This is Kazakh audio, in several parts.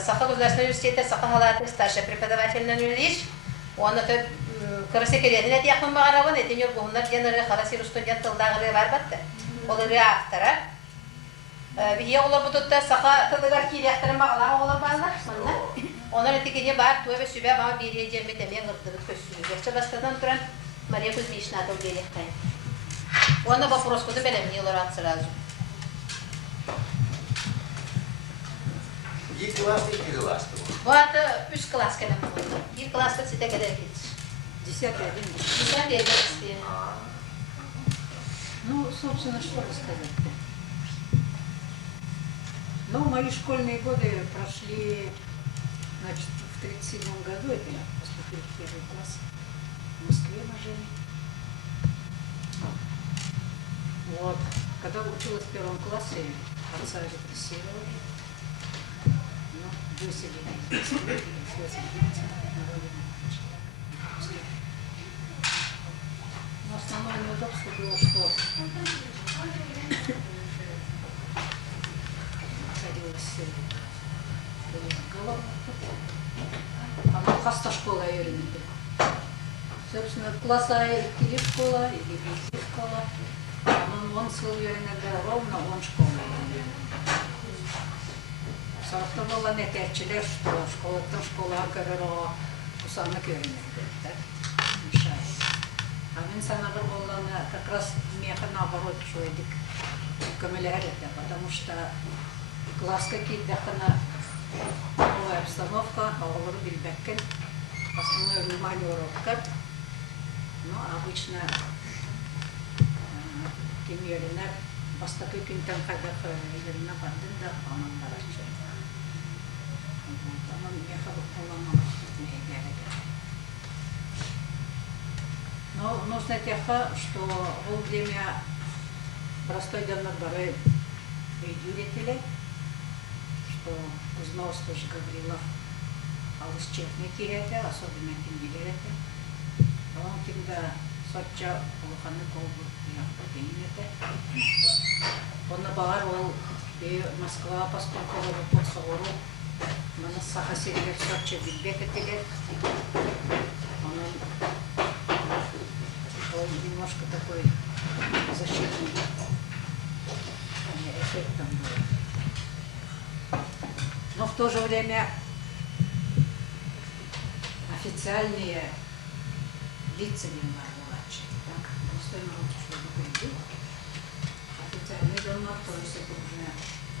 Саха государственного университета Саха халаты старший преподаватель Ильич. Он это коросекередин эти яхман багараган эти нер бухнар генеры харасир студент тылдагы барбатты. Олары автора. Бие олар бутутта Саха тылдагар килехтерин багалар олар барлар. Onlar etikine бар туебе sübe бама бире жеме темен гырдырып көссүрүгө. Бастадан туран Мария Кузьмична атыл келехтай. Оны вопрос куды белем не лорат сразу. Bir класс, iki класс. Вот 3 класс келем. Bir класста сите келе кет. 10-й, 10-й. Ну, собственно, что рассказать-то? Ну, мои школьные годы прошли, значит, в 1937 году, это я поступила в 1 класс в Москве на Жене. Вот. Когда училась в 1 классе, отца репрессировали. Ну, выселили из Москвы, пришлось вернуться на родину. Но основное неудобство было, что находилась голова. Она хаста школа öğrenildi. Собственно, класс или школа, или везде школа. Он свой öğrenildi ровно, он школа. Сорокта была нетячилер, что школа көрөр усанlık öğrenildi. Мешает. А мен санагыр болланы как раз меха наоборот шойдик көмелерде, потому что класска кийдахана новая обстановка, оголору билбеккен, основное внимание урокка. Ну, обычно кемеринер бастапы күнтен кайдах елена бардын да аман барачы. Аман меха болланы но нужно теха, что в время простой донорбары юрители, что Кузьмов тоже Гаврилов, а уж чехники это, особенно кимдилер это, он когда соча улханы колбу яхпа это, он набарывал и Москва, поскольку под Сауру, мы с Сахасилер соча бигбек это, он немножко такой защитный эффект там был. Но в то же время официальные лица не младшие. Так, просто народ, что такое было. Официальные дома, то есть это уже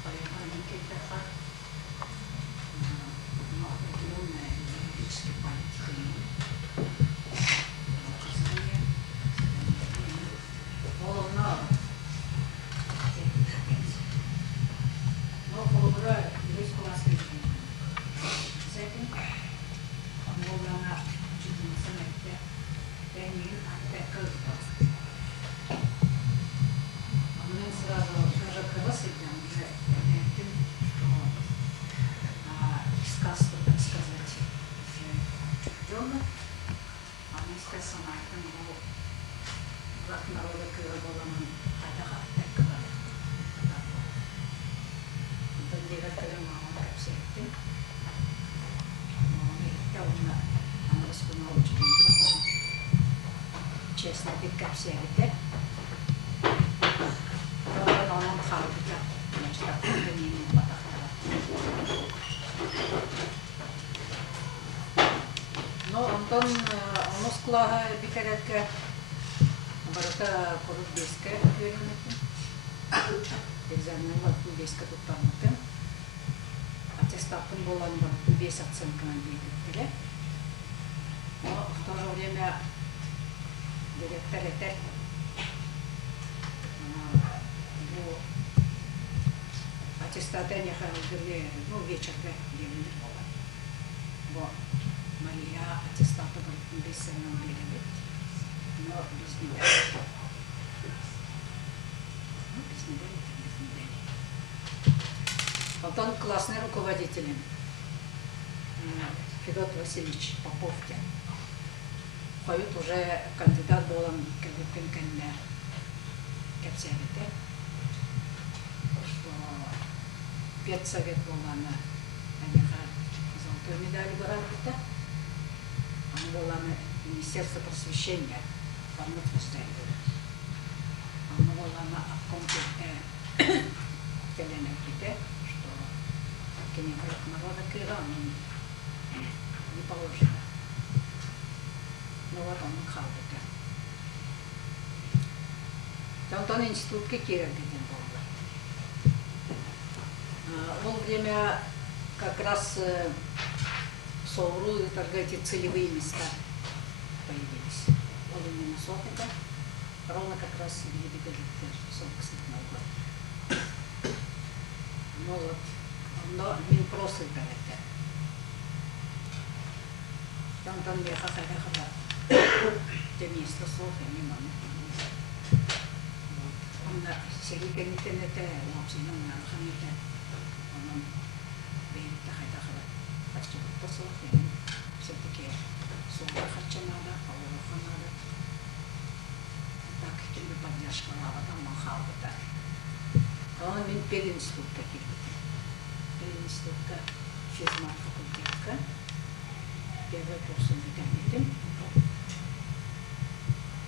полигонные какие-то но определенная юридическая политика. Честно, пикап сядете. Тогда он халдика, значит, так не потахнула. Но Антон, он усклага бикаретка, барата корубейская, экзамен корубейская тут там. Аттестатом была весь оценка на двигателе. Но в то же время директор это аттестата не ходили, ну вечерка делали было. Вот Мария аттестата был без сильного делали, но без недели. Ну без недели, без недели. Потом классный руководитель Федот Васильевич Поповтя. Поют уже кандидат был он Калипенканне Капсявите, что педсовет был на было Министерство просвещения по внутренности. Оно было на обкомке теленеките, что кенеград народа Кирана не положено. Ну вот он халдыка. Там институт какие где было. В время как раз Совру и торгайте целевые места появились. Вот именно Сотика, ровно как раз где бегали Сотка год. Ну вот, но Минпросы это. Там я ехала, те место Софья, не могу. Он на Сергей Нитенете, лапсином на Хамите, он бейт тахай-тахала, почти посылки, все-таки слово хочу надо, полуха надо. Так, тебе поддержка надо, там махал бы так. А он min пединститутка кирпити. Пединститутка физмат факультетка. Первый курс битем.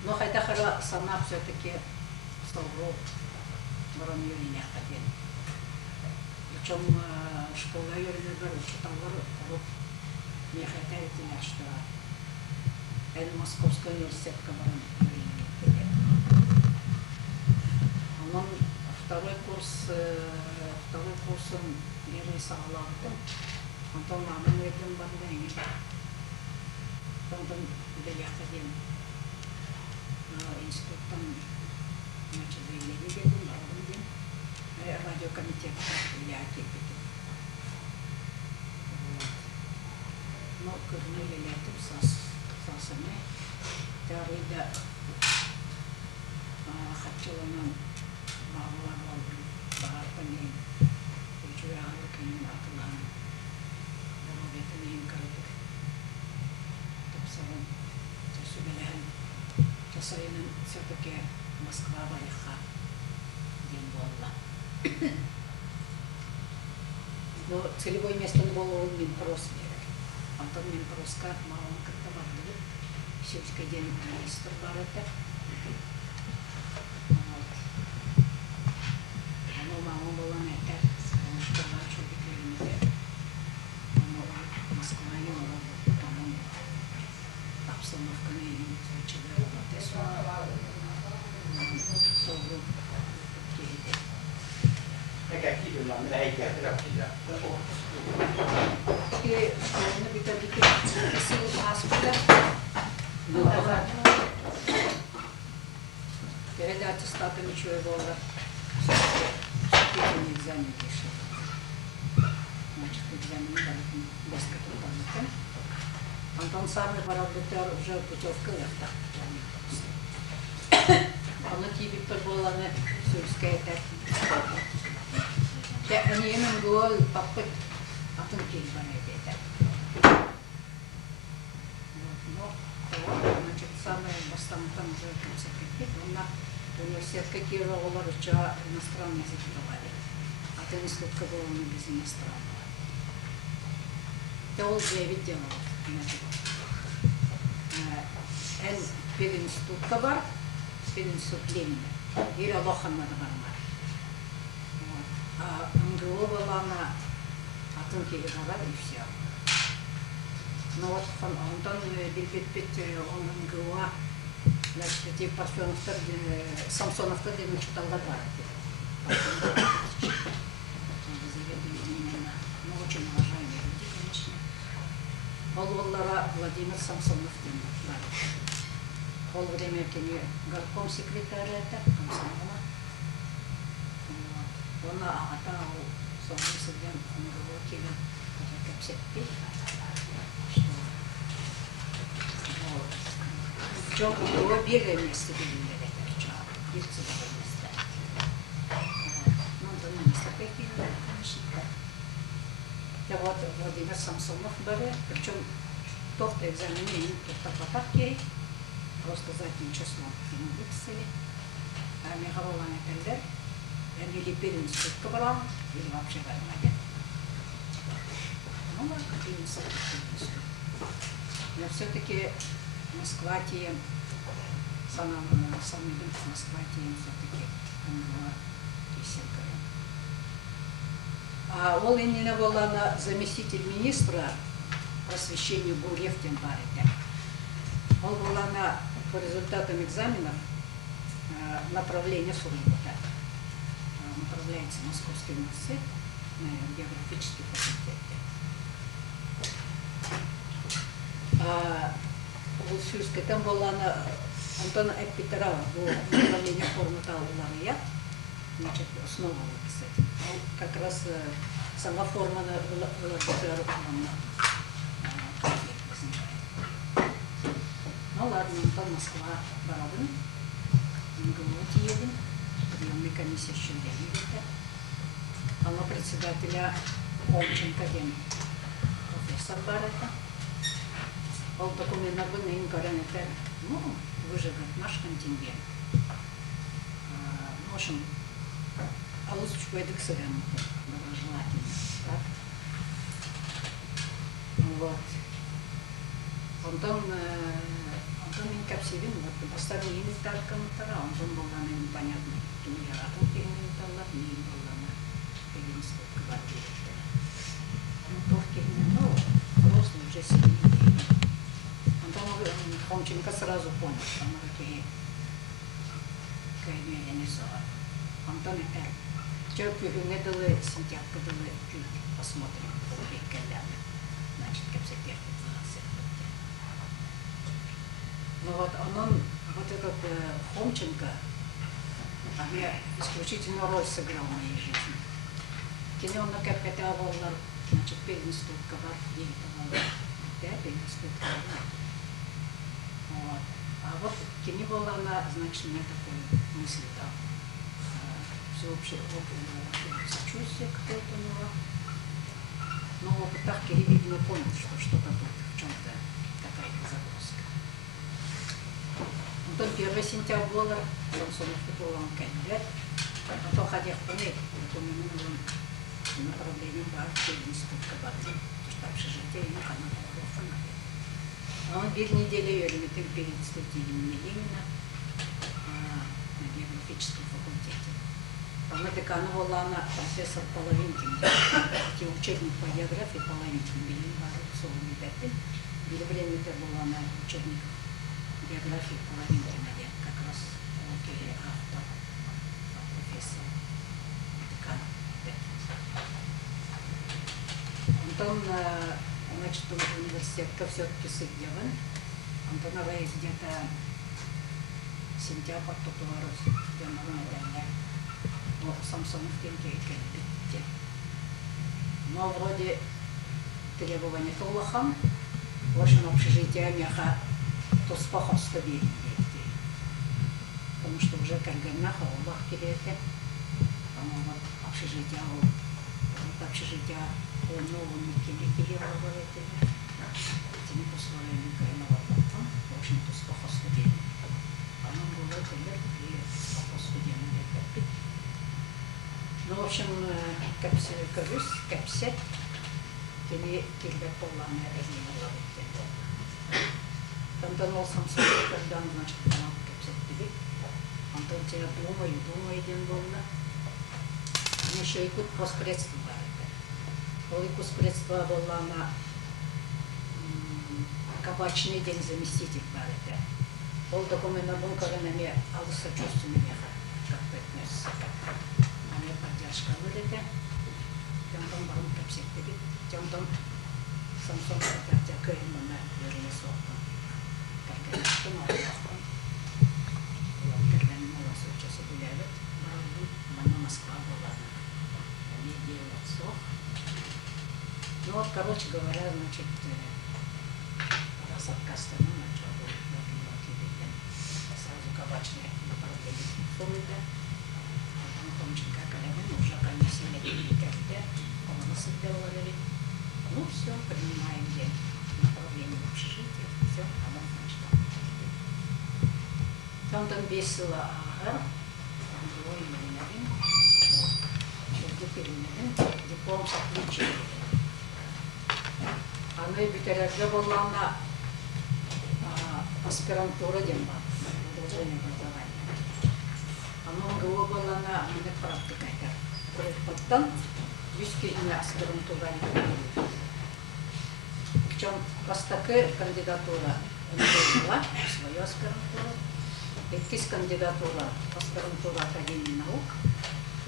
Но хотя сама все-таки Совру барон Юрий один. Причем школа Юрия Горовича там мне хотели, что это Московский университет барон Юрий. Он второй курс он первый сағалады. Антон мамын өйден бардайын. Ондан білияқта дем. Институттан начали елеге дем, барадым дем. Радиокомитетка білияқи бітім. Но көріне елетім сасыны. Теорияда қатчылының мағылар болды. Бағарпанен, үйтуяғы кенің атылан. Борубетін ең кірдік. Топсалын, жасубелен, жасайының все-таки Москва байыққа ден болла. Но целевой место было он Минпрос берек. Антон Минпроска мағылын кітті барды. Сельский день министр бар это. Передать стата ничего было. Все-таки экзамен решил. Значит, экзамен дали без какого-то. Антон самый парадоксал уже путевка легта. Он тебе подболаны сельская техника. Я не имею гол попыт, а тут кильбанет. Но значит самое бастан там уже он на университет какие роллы вчера иностранный язык говорили, а ты институтка была не без иностранного. Это уже видел. En пединститутка бар, пединститут Ленина. Или Лоханмада бармар. А МГУ была на Атунке барар и все. Но вот Антон Бельбет он МГУ, значит, эти Парфенов-то, Самсонов-то, где читал Лагард. Ну, очень уважаемые люди, конечно. Володара Владимир Самсонов. Пол время горком секретаря это комсомола. Он атау собой судьям МГУ как все что его бегали вместе были это что ирцы место. Ну то место какие конечно. Да вот Владимир Самсонов баре, причем тот экзамен тут попадки. Просто задним числом ему выписали. А Михайловна Тендер, или перенесут брал, или вообще в армаде. Ну ладно, перенесут. Но все-таки Москва тем, самый Москва тем все-таки была Кисенкова. А ол именно была на заместитель министра просвещения Гурьев Тембарите. Он была по результатам экзаменов направление службы. Направляется в Московский университет на географический факультет. В Уссурской там была Антона Эппетерова, было направление формы таллария, значит, снова выписать. Как раз сама форма была конфликт возникает. Ну ладно, Антон Москва Боровин, МГУ едем, приемная комиссия еще не видит. Оно председателя Хомченко, профессор Барета. Он документ на им говорит, ну, вы же, говорит, наш контингент. В общем, а лучше пойду к Сагану, доброжелательно, так? Вот. Антон Капсевин, вот, поставил имя только Матара, он был на непонятный генератор, переименовал, не был на Пегинскую квартиру. Он только ну, просто уже сидит. Хомченко сразу понял, что мы такие кайме не сова. Антон и Эр. Человек не дали сентябрь, дали чуть посмотрим, какие каляны. Значит, как все терпит на нас. Ну вот он, вот этот Хомченко, исключительную роль сыграл в моей жизни. Кино на капитал, значит, перенестут кабар, вот. А вот не была она, значит, мне такой мысль дал. Всеобщее сочувствие какое-то у него. Но в опытах видно понял, что что-то тут, в чем-то какая-то загрузка. Антон 1 сентября было, Самсонов был он кандидат. Антон ходил по ней, упомянул направлением Барки, институт Кабаты, что общежитие, и она была фонарь. Он 2 недели тем перед статьей имени Ленина на географическом факультете. Она декановала она профессор Половинкин, учебник по географии Половинкин, Белин-Барцовый Бетель. Или время это была на учебник географии Половинкина, как раз автор, профессор, декан Бетель. Антон, значит, университетка все-таки Сыгдеван. Антона Рейс где-то сентябрь, тут где нормально. Вот Самсонов деньги и но вроде требования Толлахан, в общем, общежитие меха, то с похостовей. Потому что уже как гамнаха, Олбах кидете, вот общежитие, новым Кириллова говорит, не послали Крымова потом, в общем-то, с похостовей. Оно было это лет и с похостовей на лет. Ну, в общем, капсе, кельбе полланы размерила. Антон Самсон, когда он, значит, капсе тебе, Антон тебя думай, один был, да. Еще и тут поскредство барыка. Колыку спредства была на кабачный день заместитель барыка. Ол документ на бункерами, а вы сочувствуете, как-то относится. Поддержка вылета, тем барон капсет перед, тем Самсон хотя Крыма на Вернесовку. Когда что маловко, когда не мало сейчас гуляют, барон Москва была на медиа отцов. Ну вот, короче говоря, значит, раз отказ ну, начал сразу кабачное направление Фомида. Уже комиссия сделали. Ну все, принимаем где направление в общежитие, все, оно значит. Там весело, ага, там было именовым, диплом с отличием. Оно и бетеражда была на аспирантура демба, продолжение образования. Оно МГУ было на практика. Потом действительно аспирантура не. Причем простаки кандидатура была, свою аспирантуру. Есть кандидатура в аспирантуру Академии наук,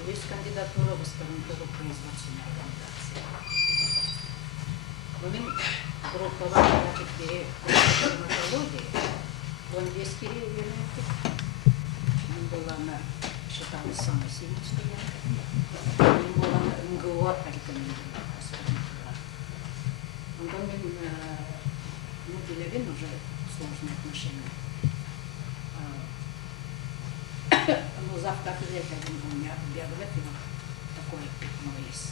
есть кандидатура в аспирантуру производственной организации. У меня групповая климатологии, в английский элементы. Она считалась самой сильной студенткой. Была МГУ рекомендовала аспирантура. Ну, для Вен уже сложные отношения. Но завтра у меня биография такое пятно есть.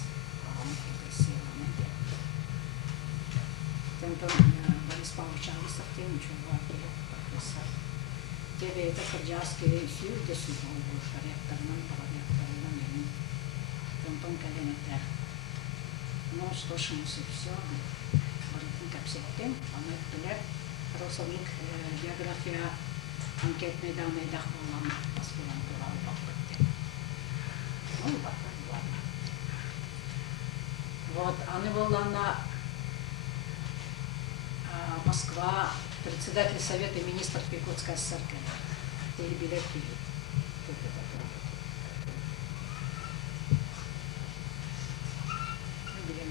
Борис Павлович Алисов, тем ничего, профессор. Тебе это кардиальские силы, где судьба будет корректорным, проректорным, там коленете. Ну, что ж, мы все, боротник обсектим, а мы тулер, росовник, биография, анкетные данные дахболам, аспирантура, бахбатте. Ну, бахбатте, ладно. Вот, она была на Москва, председатель Совета министров Якутской ССР, телебилеты.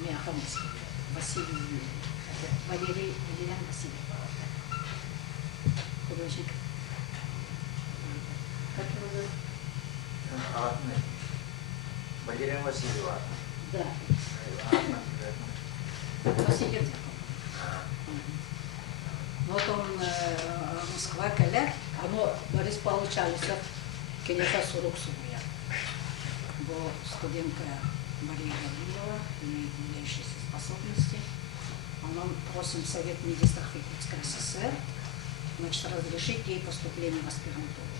Мяховский, Василий, Валерий Васильев, художник. Как его зовут? Валерия Васильева. Да. Васильев. Вот он, Москва, коллег, оно Борис Павлович Алисов, Кенеха Суруксуя. Была студентка Мария Гаврилова, имеет имеющиеся способности. Он просим Совет министров Якутской ССР, значит, разрешить ей поступление в аспирантуру.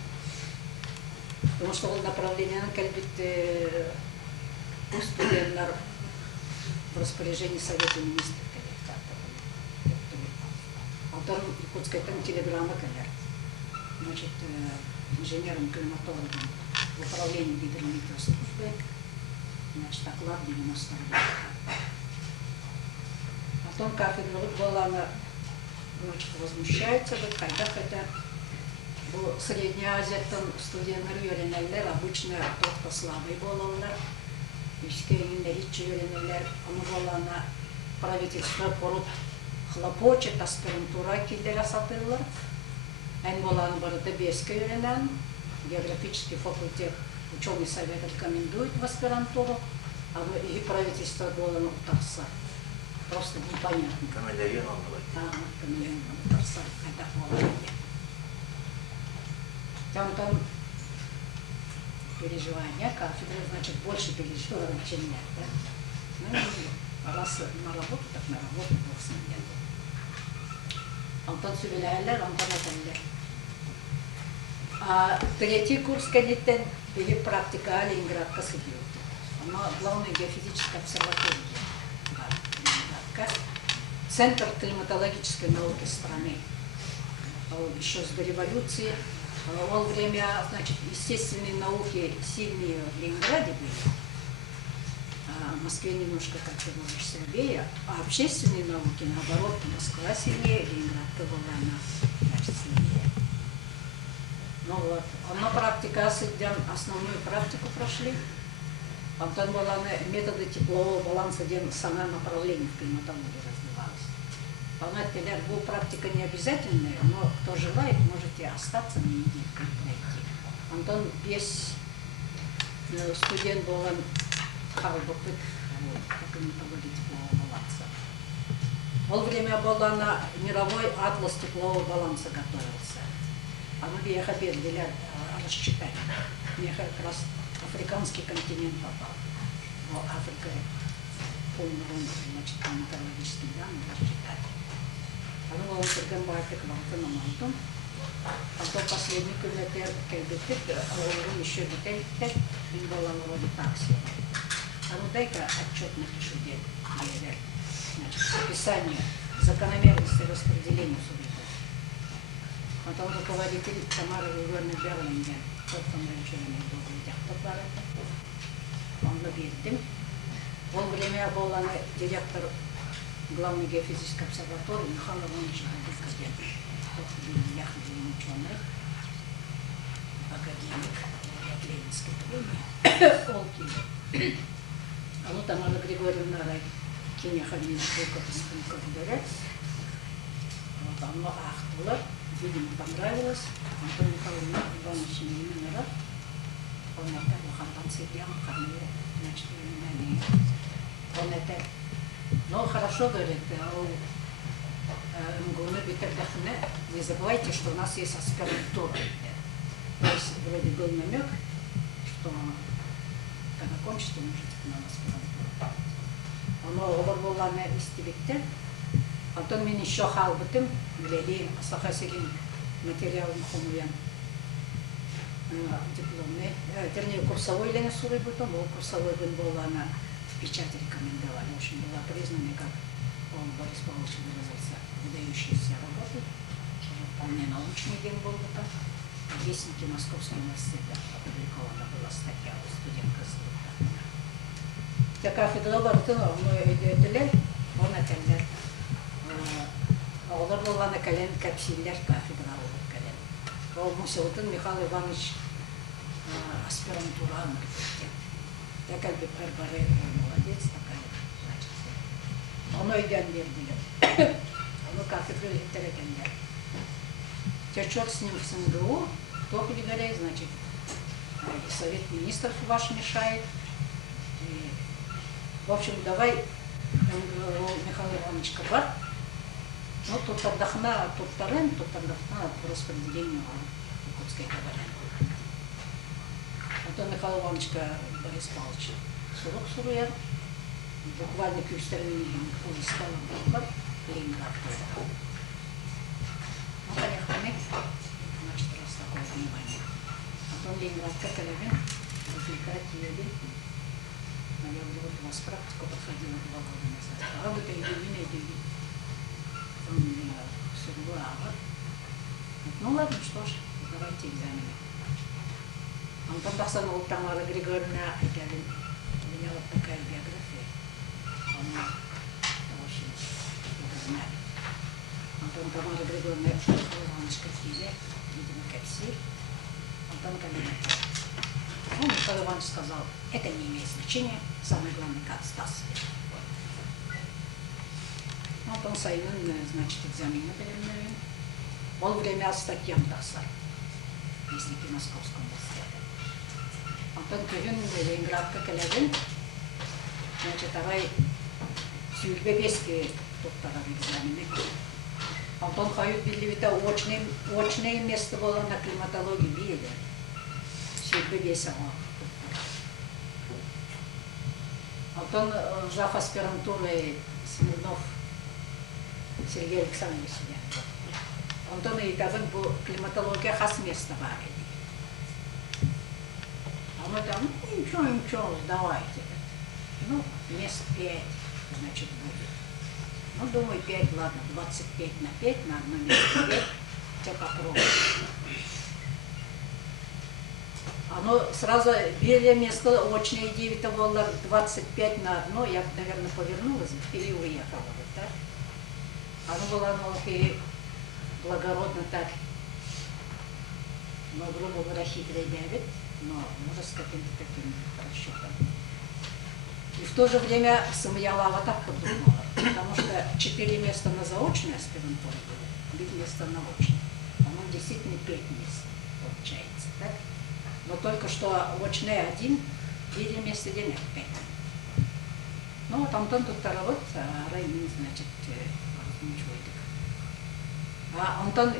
Потому что направление на кальбит студент в распоряжении Совета министров. Потом якутская там телеграмма, значит, инженером-климатологом в управлении гидрометеослужбы, значит, оклад 90 рублей. Потом кафедра была, она, значит, возмущается, вот когда хотя в Средней Азии там студенттер үйренелер, обычно тот слабый болалар, ишке инеричи үйренелер, onu болана правительство поруп хлопочет, аспирантура килдера сатылар. Эн боланы барыта беске үйренен, географический факультет, ученый совет рекомендует в аспирантуру, а и правительство боланы утарса. Просто непонятно. Камилярин он был. Камилярин утарса, это положение. Там переживания кафедры, значит, больше переживаем, чем нет, да? Ну, раз на работу, так на работу, бог с ним. Антон Сюбеляйлер, Антон Аталлер. Третий курс, конечно, или практика Ленинград Касыдио. Она главная геофизическая обсерватория. Центр климатологической науки страны. Еще с до революции. Во время, значит, естественные науки сильнее в Ленинграде были. В Москве немножко как-то слабее, а общественные науки, наоборот, Москва сильнее, Ленинград была значит, сильнее. Ну вот, на практика, основную практику прошли. Там была методы теплового баланса, где самое направление в климатологии развивалось. Понятно, была практика не обязательная, но кто желает, можете остаться на недельку и пройти. Антон весь студент был Халбопыт, как им говорить, теплового баланса. Во время была на мировой атлас теплового баланса готовился. А мы ехали для рассчитать. Мне как раз африканский континент попал. Но Африка полный рун, значит, климатологические данные рассчитать. А ну, он Сергамбарте к вам на а то последний километр, а он еще бутыль, и была вроде такси. А ну дай-ка отчет напишу, где значит, описание закономерности распределения субъектов. Потом руководитель Тамара Григорьевна Берлинген, тот, кто нареченный долгий директор бар это. Он бердим. Он время был директор главной геофизической обсерватории Михаил Иванович Гальдин. Тот был яхтовый ученый, академик Ленинской премии. А ну Тамара Григорьевна Кеня Хамина Кулков говорят. Вот оно ахтуло, видимо, понравилось. Антон Михайловна Иванович Минера. Он это Мухаммад Сидян, значит, он это, ну хорошо говорит, не забывайте, что у нас есть аспирантура. То есть вроде был намек, что когда кончите, можете к нам аспирантуру. Оно говорило на истебекте. Антон мен еще халбытым, глядим, сахасигин материалын хумуян. Дипломный, вернее, курсовой Лена Сурой бутом, был курсовой бен была на в печати рекомендовали, очень была признана, как он Борис Павлович выразился, выдающиеся работы, уже вполне научный день был бы так. В Вестнике Московского университета опубликована была статья у студентка Студента. Такая федералка, мы идем, он это олар болғаны кәлен кәпсилер кафедралы кәлен. Ол Мусилтын Михаил Иванович аспирантураны кеткен. Так әлбе бір-бірі молодец такая, значит. Оны өйден берділер. Оны кафедры лектер екендер. Течет с ним в СНГУ, кто перегоряет, значит, и Совет Министров ваш мешает. И, в общем, давай, Михаил Иванович Кабар, ну, тут отдохна, тут Тарен, тут отдохна по распределению Якутской кабары. Потом Михаил Иванович Борис Павлович Сурок Суруяр, буквально кюстерминин поискал Бухар, Ленинград. Ну, поехали, значит, раз такое внимание. Потом Ленинград Каталевин, развлекать едет. Но я говорю, вот у вас практику подходила 2 года назад. А вот это иди. Ну ладно, что ж, давайте экзамены. Антон Тахсанов, Тамара Григорьевна, у меня вот такая биография. Он очень знали. Антон Тамара Григорьевна, Михаил Иванович Кафиля, видимо, Капсиль. Антон Калинин. Ну, Михаил Иванович сказал, это не имеет значения, самое главное, как Стас. Антон Сайнын, значит, экзамены переменяем. Он время статьям Тахсар, Вестники Московского университета. Антон Кюрин, Ленинград Калявин, значит, авай сюльбебески тут тарар экзамены. Антон Хают Биллевита очное место было на климатологии Биеля. Сюльбебесова. Антон зав. Аспирантуры Смирнов Сергей Александрович. Антон и Тавен был климатология хас место бар. А мы там, ничего, сдавайте. Ну, мест 5, значит, будет. Ну, думаю, 5, ладно, 25 на 5, на одно место 5, хотя попробуем. Оно сразу, белое место, очное 9 было 25 на одно, я, наверное, повернулась или уехала, так? Оно было, и благородно так, но, грубо говоря, хитрый Давид, но может с каким-то таким расчетом. И в то же время Самьялава так подумала, потому что 4 места на заочной аспирантуре было, 5 места на очной. По-моему, действительно 5 мест получается, так? Но только что очная 1, 4 места денег 5. Ну вот Антон тут работает, а Раймин, значит, ничего. А Антон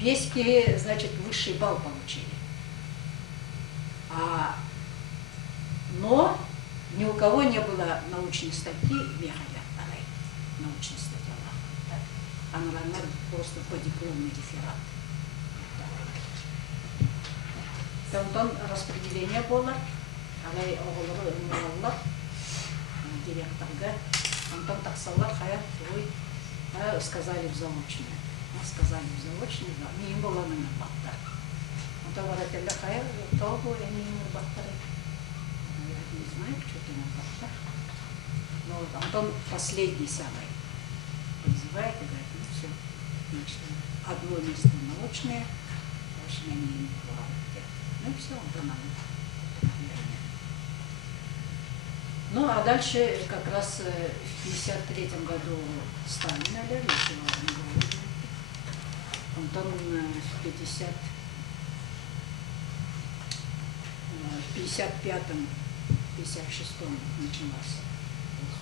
Бески, значит, высший балл получили. Но ни у кого не было научной статьи Вехаля, научной статьи. Она просто по дипломный реферат. Антон распределение было, алай оғылыр директорга Антон Таксалар хая твой сказали в заочное. Мы сказали, заочный, да. Не было на баттар. Он говорит, хай, того, я не баттары. Я не знаю, что ты на баттар. Но вот Антон последний самый призывает и говорит, ну все, отлично. Одно место научное, больше я не имею. Ну и все, да, нам. Ну, а дальше как раз в 1953 году Сталин, если вам не говорили. Антон в 55-м, 56-м началось.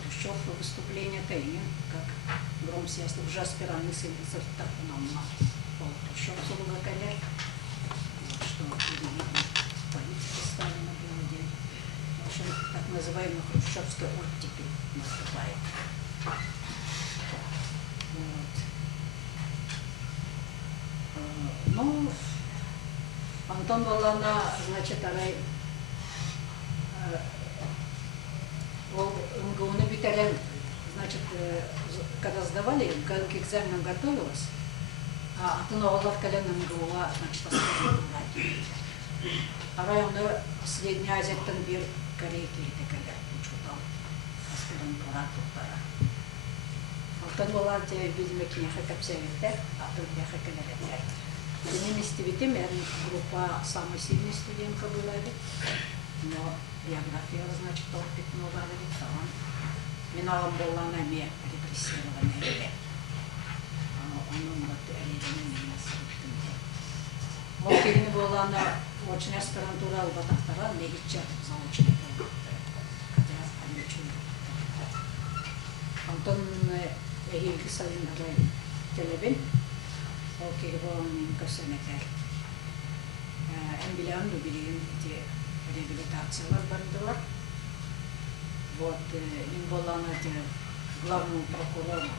Хрущев выступление-то и как громси, если уже аспирантный сын, так нам Хрущев зубокаля, что политика Сталина было день. В общем, так называемая хрущевская оттепель наступает. Вот. Ну, Антон Балана, значит, арай МГУ битарен, значит, когда сдавали, к экзаменам готовилась, а Антон Олав Кален МГУ, значит, освободил. Арай он Средняя Азия Танбир Корейки или такая, что там, аспирантура туттара. Антон Балан, видимо, кнеха капсевите, а тут кнеха калерете. Неместивите, группа самой сильной студентка была, но биография, значит, опыт много говорит, он миналом была на ме репрессированная. Он вот рядом меня собственно. Вот фильме была она очень аспирантура, вот вторая, не ичат заочный, хотя они очень. Антон Егисалин Телебин. Окей, вон косметик. Эмбилиан любили эти реабилитациялар бардылар. Вот, им была на главному прокурору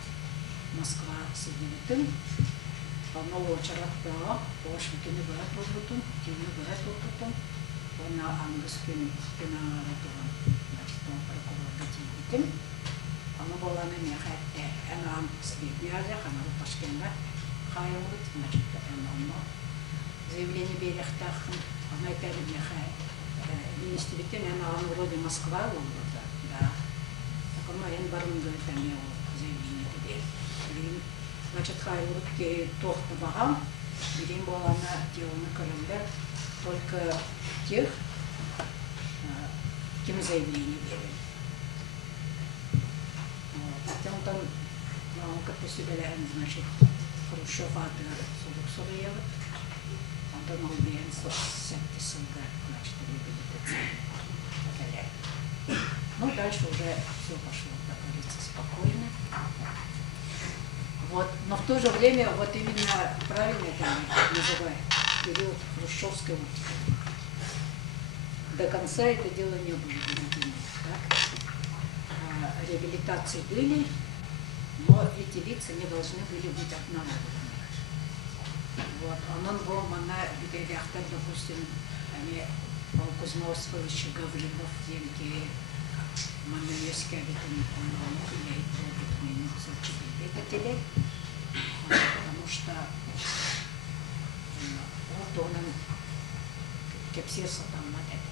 Москва Сидевитин. Нового чарахтала, Вашингтоне бывает отбутун, Киеве бывает отбутун. Он на английском киноратуром, значит, он прокурор Гативитин. Она была на нехайте, она Средняя Азия, она в Ташкенте. Хайвуд, значит, оно заявление Берехтах, она опять нехай. Министерстве она вроде Москва, да. Так он моен барон говорит, там его заявление теперь. Значит, Хайвуд тохта багам, видим была она делана календарь только тех, кем заявление берем. Потом там, как по себе, значит, Хрущев атыр судық сұрайығы, ондан ол бейін сәтті сылға, значит, реабилитация. Ну, дальше уже все пошло, как говорится, спокойно. Вот. Но в то же время, вот именно правильно это называют, период хрущевской оттепели. До конца это дело не было доведено. Реабилитации были, но эти лица не должны были быть обнародованы. Вот. Он был на битвах, допустим, они Кузьмовский, Гаврилов, Енки, Мануевский, обитанный я и обитанный двигатели, потому что вот он кепсился там на это.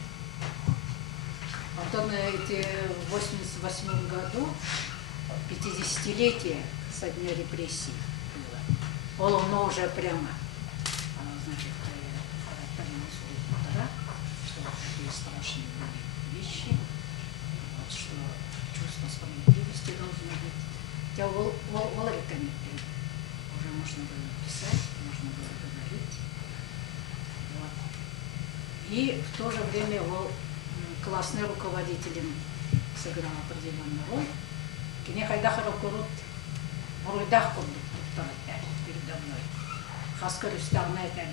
Потом в 1988 году 50-летие со дня репрессий было. Он уже прямо, значит, характерный полтора, что такие страшные были вещи, вот, что чувство справедливости должно быть. Хотя волрекомендуем. Уже можно было писать, можно было говорить. Вот. И в то же время классным руководителем сыграл определенную роль. Кенехайдах рукурут, руйдах курдук передо мной. Хаскар устал на это.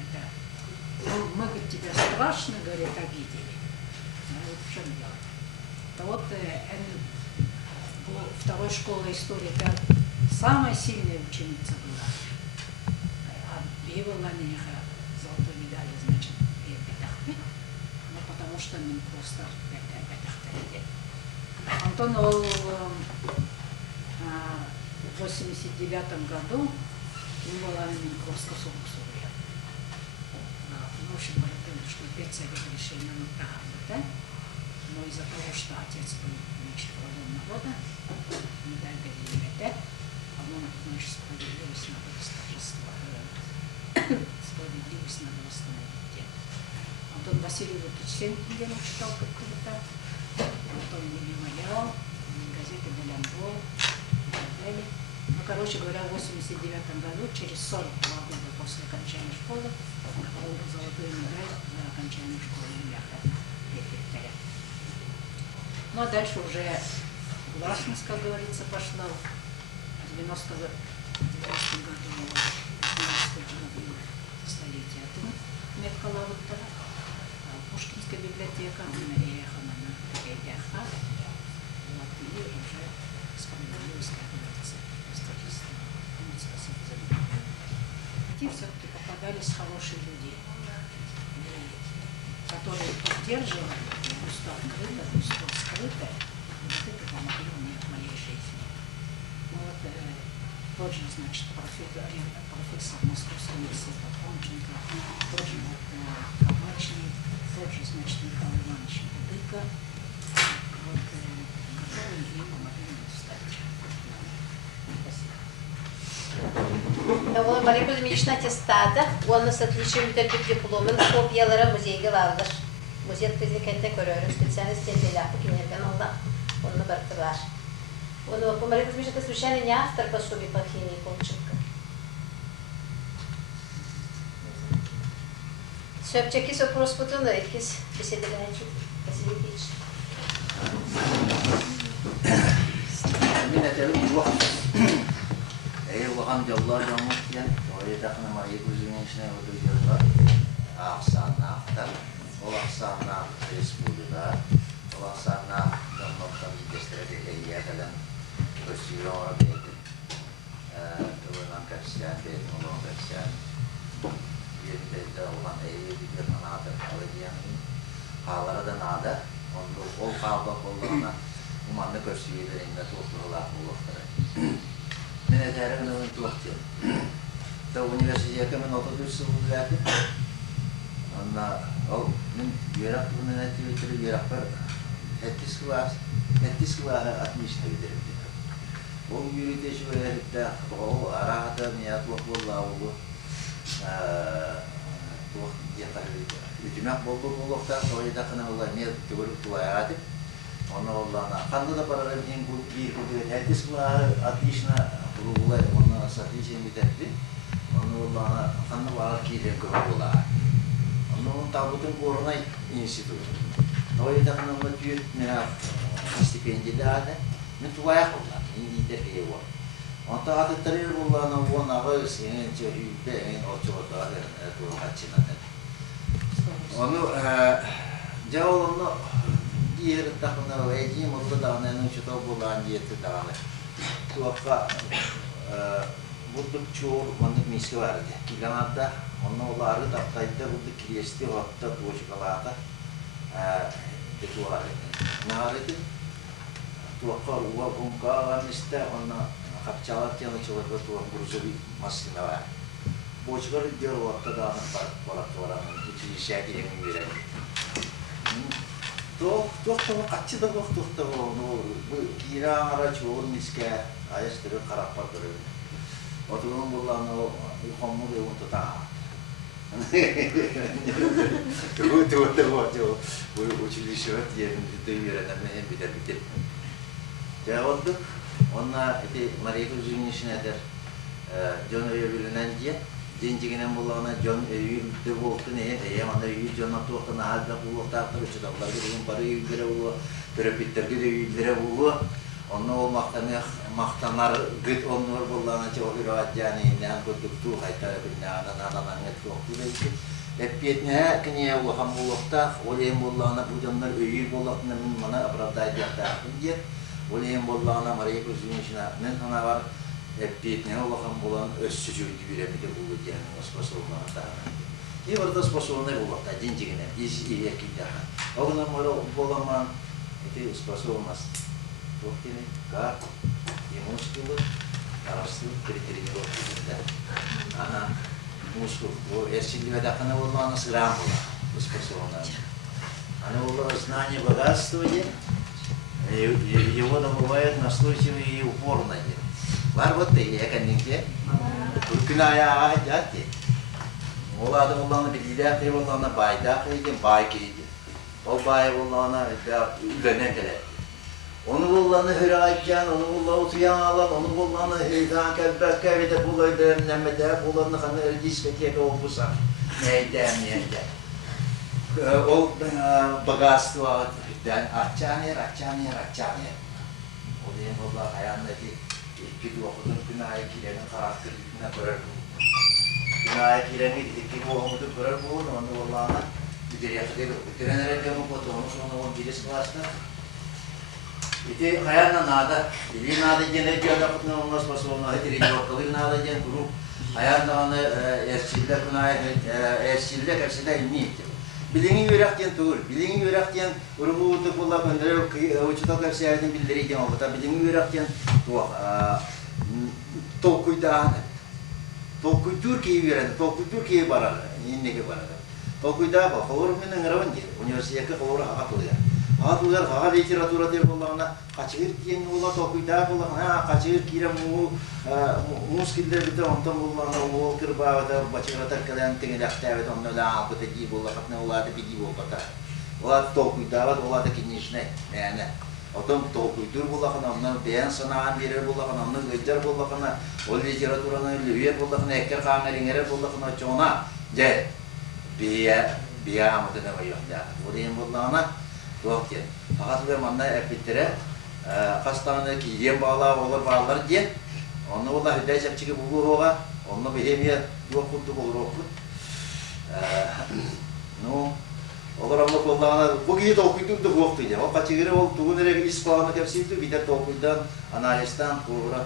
Мы тебя страшно, говорит, обидели. Ну, в чем дело? То вот второй школы истории, это самая сильная ученица была. Объявила на них золотую медаль, значит, и пятахты, но потому что мы просто пятахты. Антон в 1989 году была именно плоскосумку субъект. В общем, говорит, что опять совет решения на правду, да? Но из-за того, что отец был трудом народа, не дай говорили, да? Значит, справедливость надо справедливость надо восстановить. Антон Васильевич Сенкин читал как-то, потом мемориал, газеты «Белямбол» и так далее. Ну, короче говоря, в 1989 году, через 42 года после окончания школы, получил золотую медаль за окончание школы Ляха. Ну, а дальше уже гласность, как говорится, пошла. В 90-м году 15-го столетия Мехкала Вуттара, Пушкинская библиотека, и Хамана Пейдяха, вот, и уже сформировалась, как говорится, статистика. Спасибо за внимание. И все-таки попадались хорошие люди, которые поддерживали, что открыто, что скрыто, и вот это помогло мне в моей жизни. Вот тот же, значит, профессор Московского университета Фонченко, тот же Кабачный, тот же, значит, Михаил Иванович Будыка, вот, которые и помогли мне встать. Ол Мария Кузьминична аттестаты, оны с отличием үтелдік дипломын копиялары музейге алдыр. Музей қызметінде көрерін специальность тенделяпы кенерген олда, оны бірті бар. Оны Мария Кузьминична случайно не автор пособий по химии Полченко. Сөпчеки вопрос потуна, екіз беседелячи, Василий Ильич. Мен әтәлім уақыт. Оған жоллар жамыткен, ойдақына Мария Кузьминична өтіргелер, ақсанына ақтар, ол ақсанына республика, ол ақсанына жамыттан жидестіреді әйетілін көсүйі оңа бейді. Төвінен кәрсиян бейді, олың кәрсиян. Еріндерді оған әйетігер нанады, қалыдияның қаларыдан ады, ол қалды қолығына ұманды көсүйелерінде тоқтығылар болуқтыры. Мен әтәрін өң туақтен. Университетке мен 33 жыл бәдім. Мен ерақ бұнын әтеветері ерақ бір 7 класс отлично бедерім. Ол үйретеші өрерікті, ол арағыда мен туақ болу ауылы. Туақ үтімәк болды болуқта, ойда қына олай мен түгіріп тұлай ағадым. Оны олана. Қанды да барарым ең бір көдерет. 7 класс отлично Улай, оны сатишен бітәтті, оны олана қанды бағар кейден көп ола. Оны оның табытын қорынай институт. Ойдағын оны түйет мені стипендиялі ады, мен туғаяқ олар, мен дейдер кей ол. Онта адыттарыр оланы оңағы сенен жүйілді, мен отчығырдағы қатшынады. Оны жауылымны дейірі тақына әйдейім ұлды дағынан үшітау болған дейетті дағаны. Туаққа бұлдық чоғыр мұндық меске барды. Киланадда, оны олары таптайды бұлдық киесті ғатта туғышқалағы туғары. Нағарыды, туаққа ұға бұңқа ағам істі, оны қапчалар тені чоғырға туақ бұржығы масына бар. Бұғышқары дер ғатта дағанып барып барамын, училища керемін береді. Тоқтығы қатшы да тоқты бұл кейран ара чоғын меске аяштыры қарап бар көреді. Отығын бұлланы ұқамы да ұнты таға. Училище өт ерінді дөйерінен мен бітер бітер. Жауадды, онна Мария Кузьминична әдір жон өйілінен де, Денжігінен болағына жон өйілді болты не, ана өйіл жонна тоқтына әлбәқ болуқтақтыр, үшітақларға деген бары өйілдері болу, төрөпеттерге де өйілдері болу, оны ол мақтанар гүт оныр болағына жоғы үраджаны иннен көдікту, қайтары біліне анадан әт көқту дейді. Әппетіне кіне оған болуқтақ, ол ең болағына бұл жонлар өйіл болуқтына мен мана оправдайды яқтақын дед, ол ең болағына Мария Кузьминична мен ана бар Әппетіне олақан болан өссі жүйді беремеді бұл өтенің способына тағынан. И орда способны болақта, денжігіне, екейді ақан. Оғынан мұры боламан, способность. Тоқтені, қар, иммунскілі, Arasını kriterini bakıyoruz da. Aha. Muskul. Bu erşilli ve dakana olmanı sıram ola. Bu способна. Она было знание богатства, его добывают настойчиво и упорно. Var вот ты, я коннекте. Türkünaya ahiyati. Ola da olanı bilgiler de olanı bayda kıydı, bay kıydı. O bay olanı da ülene gelir. Onu olanı hırayken, onu olanı utuyan alan, onu olanı hırdan kalbek kavide bulaydı, nemede olanı kanı diskoteka olursa. Neyden. O богатство açanır. O diye Allah hayatındaki iki okudun günah ekilerin karakterine görer bu. Günah ekilerini iki okudun görer bu. Onu Allah'ına bir yakıdır. Ütürenere de bu kodu. Onu sonra onun birisi vasıta. İti hayatına nada. Dili nada gene bir adakıtına olmaz bası ona. Hedirin yorkalı nada gene kuru. Hayatına onu erçilde günah erçilde karşıda ilmi etti. Bilingin yürekten tuğur, bilingin yürekten uruğudu kulla kondurur, uçutak efsiyerden bildiriyken oldu. Bilingin yürekten Tokuyda, Tokuy Türkiye'yi yürekten, Tokuy Türkiye'yi baralı, inneki baralı. Tokuyda bak, olur minin ravan ki, üniversiteye olur hakat oluyor. Hakat oluyor, hakat literatura der kullağına, kaçır diyen kulla Tokuyda kullağına, kaçır kirem muskiller bitir ondan kullağına, o kırbağıda, başıra kalan tengelakta evet onunla lağabı da gibi kullağına, ola da bir gibi olkata. Ola da Tokuyda var, ola da kinişne, yani. Otom Tokuydur kullağına, ondan beyan sanağın birer kullağına, ondan gıccar kullağına, o literaturanın lüyer kullağına, ekker kağıngerin kullağına, çoğuna, de, biya amadına var yok ya. O diyeyim kullağına, yok diye. Fakat ve manna epittire, kaç tane ki yem bağlar olur bağlar diye, onu ola hüdey çepçiki bulur oğa, onu behemiye yok kulduk olur okut. No, olur ama kullağına, bu gibi okuyduğum da yok diye. O kaçıgırı ol, tuğunere iş kulağına tepsiydi, bir de okuydan, analizden, kuvra,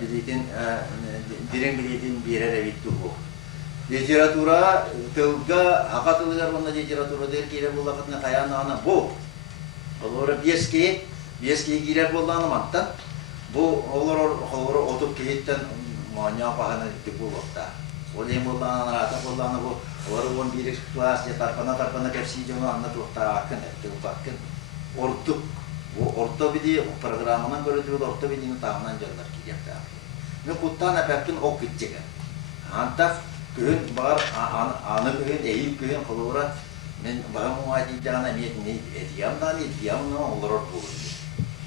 bilitin, diren bilitin bir yere bitti bu. Literatura, tılga, hakatılıgar bunda literatura der ki, ile bu lakatına kayanağına bu. Olur Biyeski girer bollanı mantan. Bu olur otup kehitten manya pahana gitti bu lokta. Olayım bollanı rata bollanı bu. Olur on bir klas ya tarpana kepsi jono anlatıp da akın etti bakın. Ortuk bu orta bir de programından göre diyor orta bir de tahminan canlar ki yaptı. Ne kuttana pektin ok gidecek. Antak gün var anı gün eğil gün kolora men baham muadi jana ni diam no olur bu.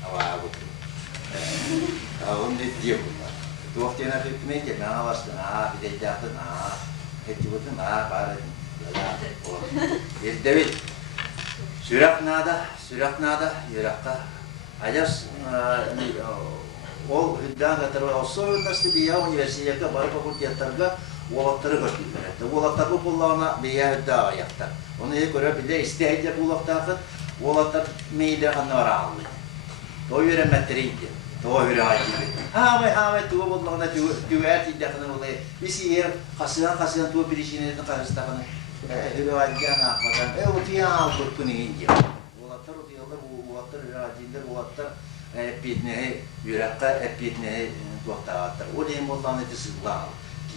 Awal betul. Tahun dia diam. Tu waktu yang aku kena je, nah was, kita jatuh, itu betul, parah. David, surat nada, yurakka. Ajas, o hidang kata orang, so pasti dia universitas ke baru fakultas terga, wala terga kita. Wala terga pula nak biaya dah ya tak. Onu ekor bile istihajat pula tak, wala ter media kan orang. Doyuren metriydi. Doyuren aydı. Ha tuğ bulduğunda tuğ ertidakını olay. Bisi yer kasılan tuğ birişine karşıstakını. Hüvaycan akmadan. O tiyan aldık bunu ince. Olatlar o diyorlar bu olatlar racinler olatlar epidne yürekka epidne doktaratlar. O diyeyim ondan eti sıklar.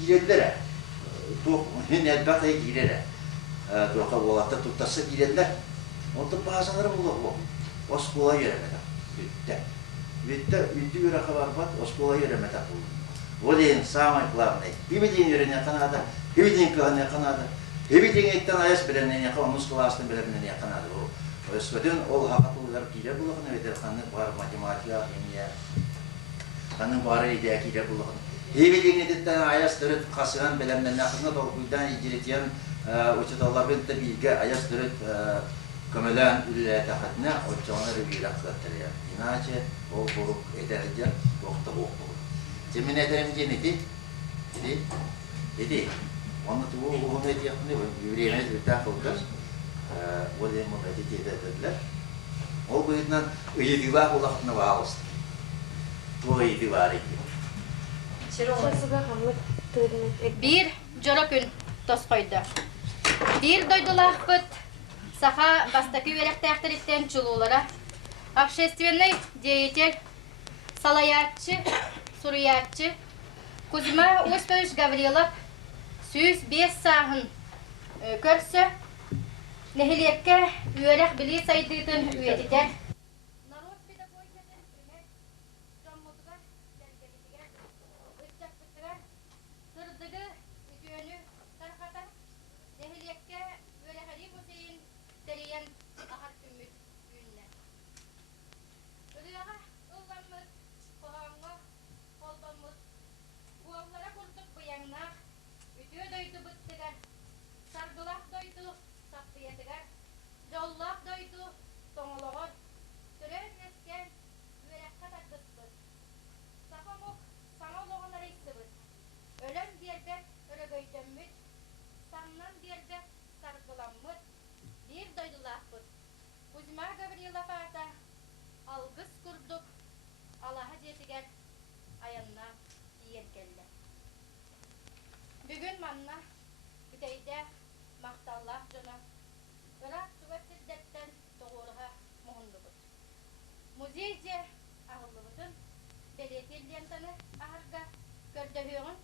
Girediler. Tuğ hünet bakaya girediler. Dokta olatlar tuttası girediler. Onda bazıları bulur bu. O skola yüremedi. Bitti bir akabar bat, oskola yürüme takıldı. O deyin sağma kulağına. Hibidin yürüne kanada, hibidin kılana kanada, hibidin etten ayas bilenine yakın, onun skolasını bilenine yakın adı o. O sıkıntın ol hakatlılar kiyle bulakını vedir, kanın var matematika, hemiye, kanın var ideya kiyle bulakını. Hibidin etten ayas dörüt kasılan bilenine yakınına dolkuydan icretiyen uçutalar bitti bilgi ayas dörüt Kemudian wilayah takatnya, ocongnya revirak katanya. Inace, buruk ederja, waktu waktu. Cemina ederim jadi, onu tuh umumnya dia ni, wilayahnya cerita fokus, boleh mengaji cerita adalah. Oh begitu, uji tiba ulah nawas. Uji tiba hari. Bir jorokun toskoyda. Bir doydular bit. Саха бастаки верехтәхтәриттән чулулара. Общественный деятель, салаятчы, Суруяччы. Кузьма Осипович Гаврилов сүүс 5 сағын көрсі. Нехилекке үйелек білі сайдыйтын үйетітер. Народ педагогиядан үмек жоммутуға дәргелетігер. Үтчақпытыға сырдығы үтіөні тарқата. Нехилекке үйелекәри бұсейін тәрейен ағар күмміт үйінне. Үліяға ұлғанмыз, қоғанғы, қолбанмыз. Буаллара күрдік бұяңнақ, үтіө дойды бұттыға, сарбылақ дойды саппиятыға, жоллақ дойды тоңылығыр, түрен нескен үйерекқа тағдыспыз. Сақамық саңылығын арайсыбыз. Өлен дербек өрөгөйдөнмүт, саннан дербек сарбыламмыт, bir doydulaqpıt. Kuzma Gavrilov ata algыс kurduk, Allaha jetiger ayanna diyen kelle. Bugün manna büteyde maqtallah jona, ırak tuga siddetten doğuruğa muhundubut. Muzeyce ağıllыбытын belediye lentаны aharga kördöhüğün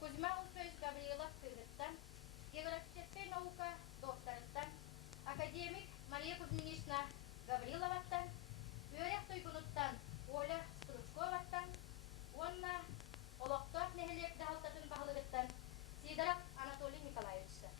Kuzma Osипович Gavrilov kırgıttan, Географическая наука докторыттан, академик Мария Кузьминична Гавриловаттан, үйрек тойгунуттан Оля Стручковаттан, онна олоқтоқ нехелерді алтатын бағылығыттан Сидоров Анатолий Николаевича.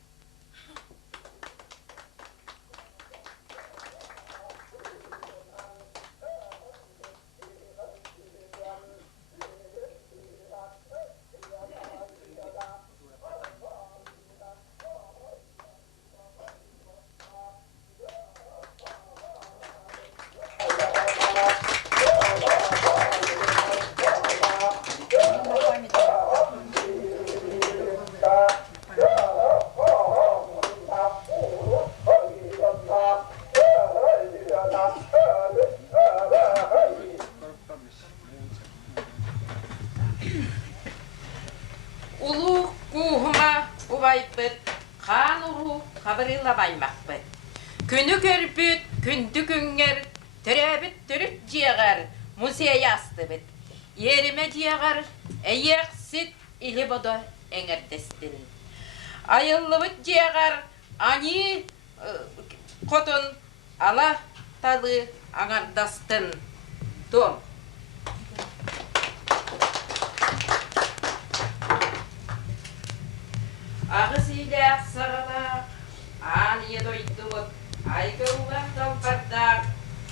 Күні көрбіт, күнді күнгер, түрәбіт түріт жиғар, музей асты біт. Еріме жиғар, әйексіт илі бұды әңірдестін. Айыллыбыт жиғар, ани қотын ала талы аңардастын. Том. Ағыз илі ақсағалақ, ани дойды бұд. Айга уған қалпардақ,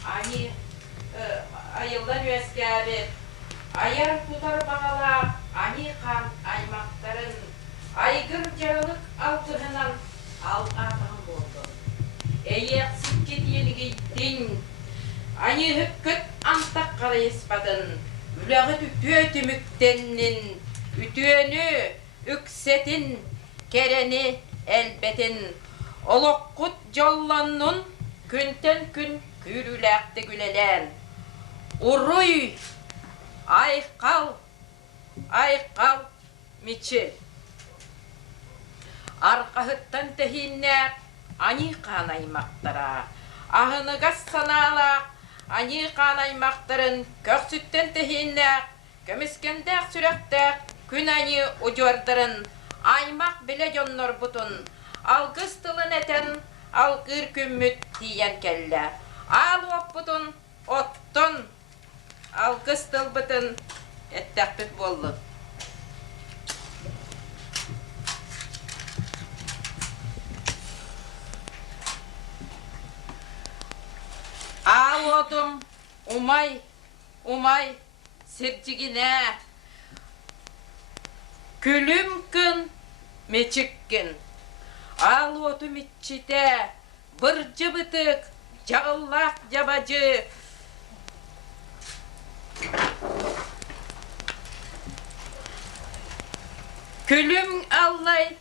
ани айылдан өске әбет, аяр тұтар бағалақ, ани қан аймақтарын, айгыр жарылық алтығынан алғатығын болды. Әйексін кетелігейттен, ани хүккіт антақ қара еспадын, үләғіт үтіө түміктеннің, үтіөні үксетін, керені әлбетін, Олоққұт жолланның күнтен күн күріләқті күлелән. Ұруй, айқал мечі. Арқағыттан тәхиннәк, ани қан аймақтара. Ағынығас саналақ, ани қан аймақтарын көксүттен тәхиннәк, көміскендәк сүрәқтәк, күн ани ұжордырын, аймақ біле жоннор бұтын. Алгыс тылын әтен, алгыр күмміт тиен кәлі. Ал оппытын, оттын, алгыс тыл бұтын әттәқпіт болы. Ал отым, умай, сіржігіне. Күлім күн, мечік күн. Ал оту митчите, бұржы бұтық, жағыллақ жабажы. Күлім аллай,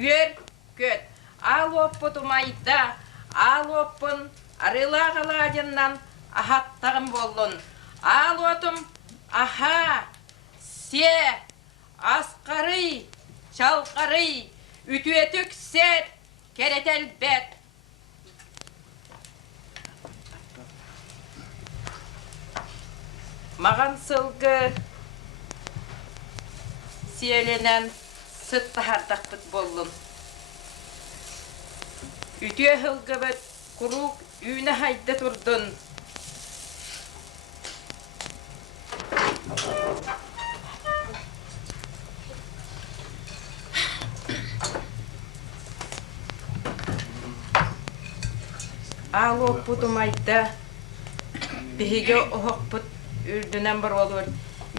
өр көт. Ал оппыту майда, ал оппын арылағаладыннан ахаттағым болын. Ал отым, аха, се, асқарый, шалқарый, үтüетік сәт, керетел бәт. Маған сылғы сиеленен сыт тахардақпыт болдым. Үтіе хылғыбыт құруқ үйіне хайда тұрдын. Ал оппутум айда бихиге оғықпыт үрдінен бір olur.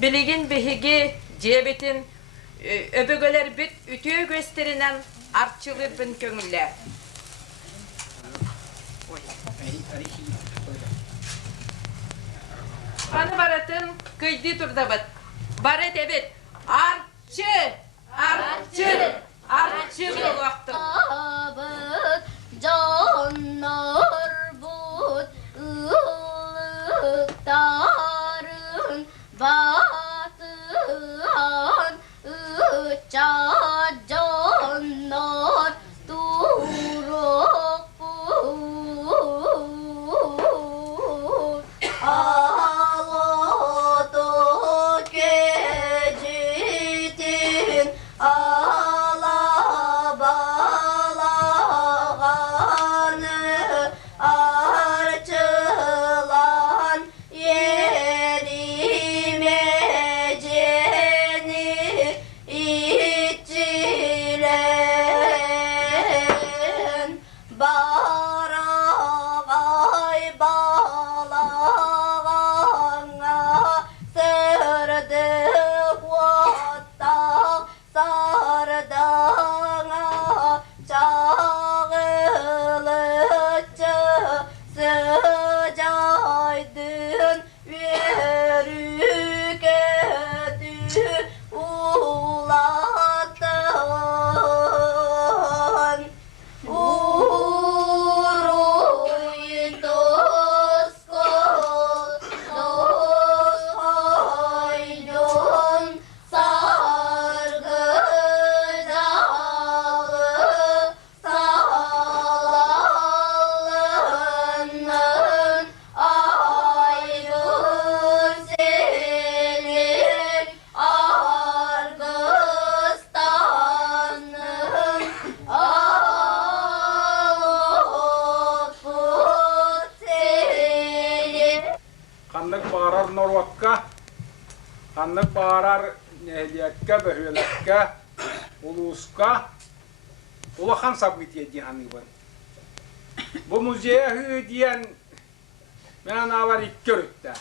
Білеген бихиге жебетін өбігілер біт үтіе көстерінен артчылыр бін көңілер. Аны баратын көйді тұрда бұд. Бары дебет. Артчы! Артчы! Артчы бұл уақытым. Абыт жаннар бұд ұлықтарын батыған ұча жаннар тұрық бұд. Алото кежитин алабалағаны арчылан еримежени итчилен барағай балағаңа сырды қуаттақ сардаңа чағылычы сыжайдың өрікеті улатын. Уруин тоскол, тосхайдон, саргы жалы, салалының айгыр селен, аргыстанның алопут селен. Қаннық бағарар Норватқа, қаннық бағарар нәхелиятқа, бөхелетқа, улуысқа, улахан сабгетия дейін бұл. Бұл музея хүй дейін мен алар иккер өтті.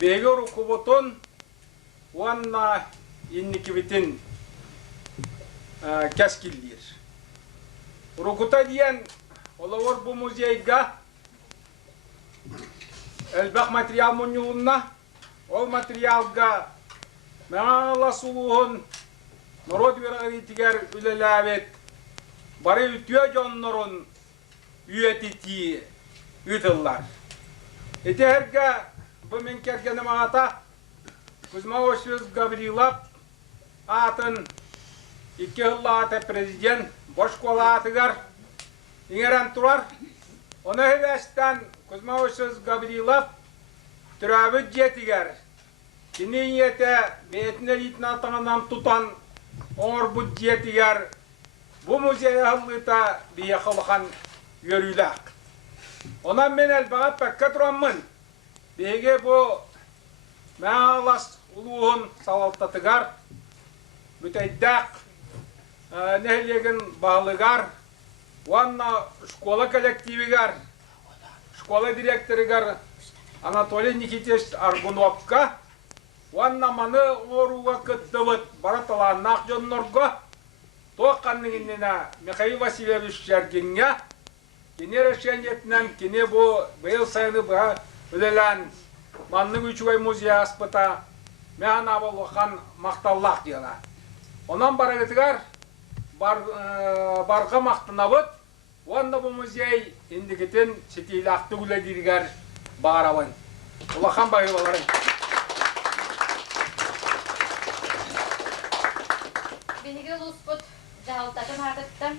Бегер ұқыбытын, уанна инникібітін кәскілдер. Ұрықыта дейін олар бұл музейға Әлбәқ материал мұнюлына, ол материалға мәңала сұлуғын народ верағыритігер үлеләбет, бары үтіе жоннырын үйетіті үтіллар. Етергә бұл мен кергені мағата Кузьма-Ошвиц Гаврилов атын 2 жылла аты президент Бошкола атығар еңерен тұрар. Оны хевестен Кузьма-Ошвиц Гаврилов түрәбіт жетігер. Кенен ете бетіне итін атыңынан тұтан оңыр бұд жетігер. Бұл музей ғылыта бейе қылған өріләк. Онан мен әлбағат бәкке тұрамын. Беге бұл мәғалас ұлуғын салалтатығар, бүтәйдәк нәхілеген бағылығар, Ванна школа коллективигар, школа директоригар Анатолий Никитич Аргуновка, ванна маны оруга кыттыбыт бараталаннақ жоннорго, тоққанныңыннена Михаил Васильевич Жәргенге, кене решениетінен кене бұл бейл сайыны бұға үлелән манның үчугай музей аспыта мән абылыған мақталлақ дела. Онан барағытығар барға мақтынабыт, онда бұл музей ендігітін сетейлі ақты үләдергер бағарауын. Улахан байы боларын. Бенеге лұспыт жағалтатын артыттан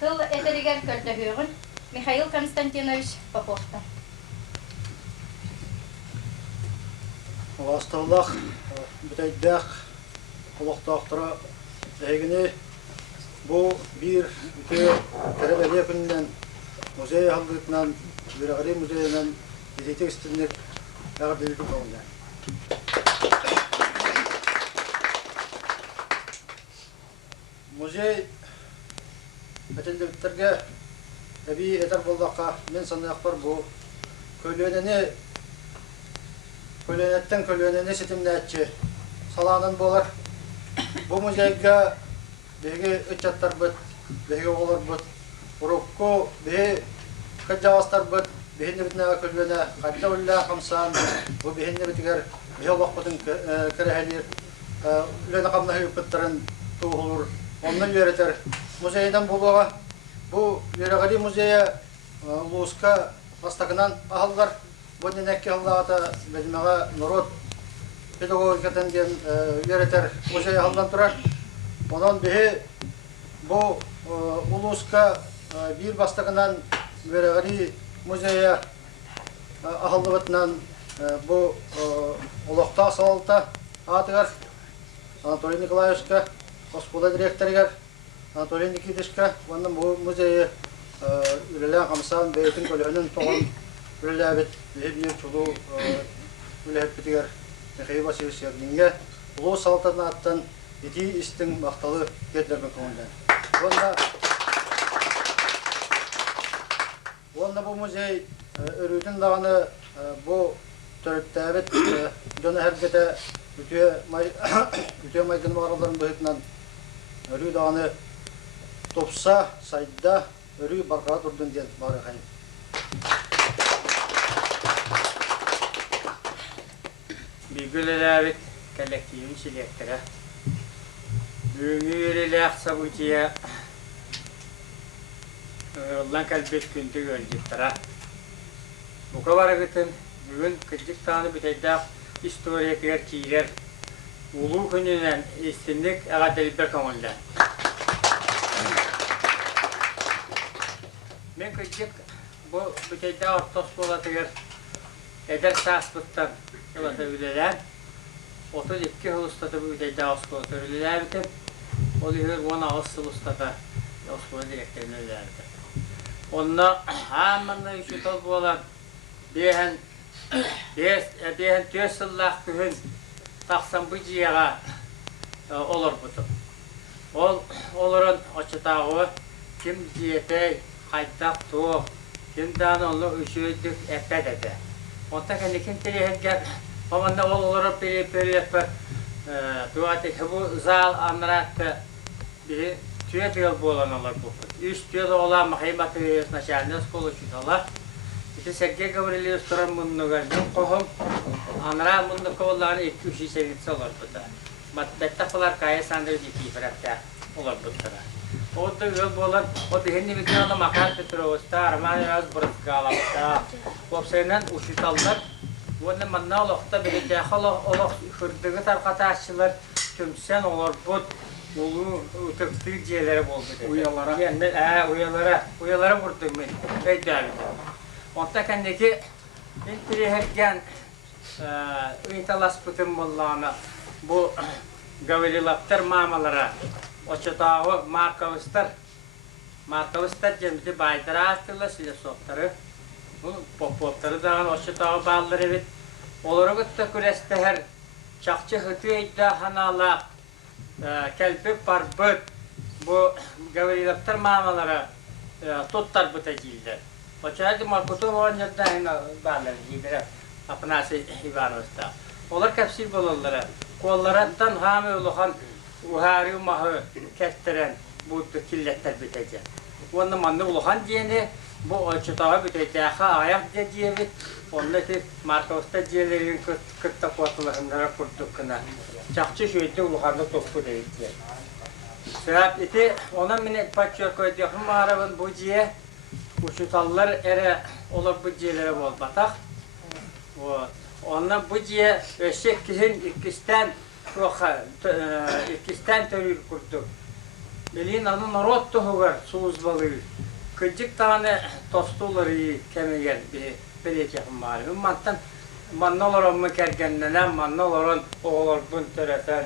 тыл әтелеген көрдігігін Михаил Константинович Поповтан. Васталлах бүтәйдәк олықтақтыра әйгіне бұл бір үте кәрәбәле күнінен музей халдығытынан, Бирағари музейінен едеті үстінлік әғірделігі қауында. Музей әтелдіктерге әбей әтір болдаққа мен санаяқ бар бұл Көлөнеттен көлөнені сетімнәтші саланын болар. Бұл музейге беге үтчаттар бұд, беге олар бұд. Ұрыққу беге көджавастар бұд, бегенде бітінәға көлөне қадда ұлла қамсан. Бұл бегенде бітігер беге олақ бұдың кәрәхәлер. Үлені қамна өйіппіттірін туғылыр. Онның өретер. Музейден болуға бұл Бирағари музейі Луыска бастағынан ағылдар. Бұнын әкке аллағата бәдімеға народ педагогикатан ден өретер музей алдан тұрар. Онан бейі бұл Улуыска бір бастығынан Бирағари музейі ағылды бұтынан бұл олықта салалта атығар Анатолий Николаевичка, Господа директорығар Анатолий Никитичка. Онын бұл музейі үлелен қамсан бәйтін көлігінің тоғын Үлеләбет, бейбейір чулу үләбетігер Михаил Васильевич Ергинге ұлу салтатын аттан еті істің мақталы кедердің көңілден. Онда бұл музей өрүйдің дағаны бұл түріттәбет жөні әргеті үтіе майдың бағаларын бұхетінен өрүй дағаны топса, сайда өрүй барқаға тұрдың ден бары қайын. Бигүлеләбит коллективин селектора. Бүгүнүреләк события Оллан кәлбет күнді өлжеттара. Бұқа барығытын бүгін күндік таны бүтәйдақ история кер кейлер улу күнінен естіндік әғателіпер көңілді. Мен күндік бұл бүтәйдақ ортос болатығыр әдір саспыттан Олата үлелән, 32 ұлыстаты бүтәйді ауысқылы үлелән бітім, ол үйір 10 ауысқыл ұстаты ауысқылы директорын үлелән бітім. Онына амманна үші тол болан, бейін 4 сыллақ күхін тақсан бұ жияға олар бұтым. Оларын очытағы кім жиетей, қайттақ туық, кім даны олы үші өйдік әппәд әді. Онта кәнекін телегенген, оғанда ол оларып период бар. Туғаты бұл зал анратты бір түйетігіл болан олар бұқпыд. 3 түйеті ола мақайматы верес начальный скол үшін олар. Сергей Гаврилевич тұрын мұнныға жын қоғым, анра мұнны қолағын 2-3 сегітсі олар бұда. Бәттақ бұлар қайы сандыр декі бірәпті олар бұдтыра. Оты өл болан, оты хенне бітін алы мақар Петровста, Арман Ираз бұрысқа аламыста. Қопсайынан ұшыталдар, оны манна олықта білетәқі олық үрдігі тарқата ашылар, көмсен олар бұд, олу ұтықтық жиелері болды. Уялара? Уялара бұрдың мен, өйді әбіді. Онта кәндекі, мен тірехерген ұйталас бұтын болағына, бұл Гавриловтар мамалара, Очытағы Марковыстар жемді байдыра астылы сіле соқтары. Поптары даған очытағы балылар евет. Олары күтті күресті әр чақчы ғыты өйді ханалақ, кәлпіп бар бұд. Бұл Гавриловтар мамалары тұттар бұта жейді. Очады Маркуту оған жерді балылар жейдірі Апынасы Ивановста. Олар кәпсіл болылары. Қоллараттан ғамы ұлыған Ухари умахы кәстірен бұдды киллеттер бітеді. Оны манны ұлыған дейіне, бұл очытаға бітеді әқа аяқ дейбет, онды Марковыста дейлерін күтті қуатылығындара күрдік күні. Чақчы шөйді ұлығанды тоқпы дейді. Сөйіп еті, оны мені патчор көйді еқім мағарабын бұл дие, ұшыталылар әрі олар бұл дейлері бол батақ. Оны бұл дие өшек кізін ikisten төрір күрдік. Белин аны народ тұғығыр суыз балығы. Күдік тағаны тостулары кәмеген білет яқын бары. Үмматтан mannoloron mu kerkennenen mannoloron oğlordun töreten.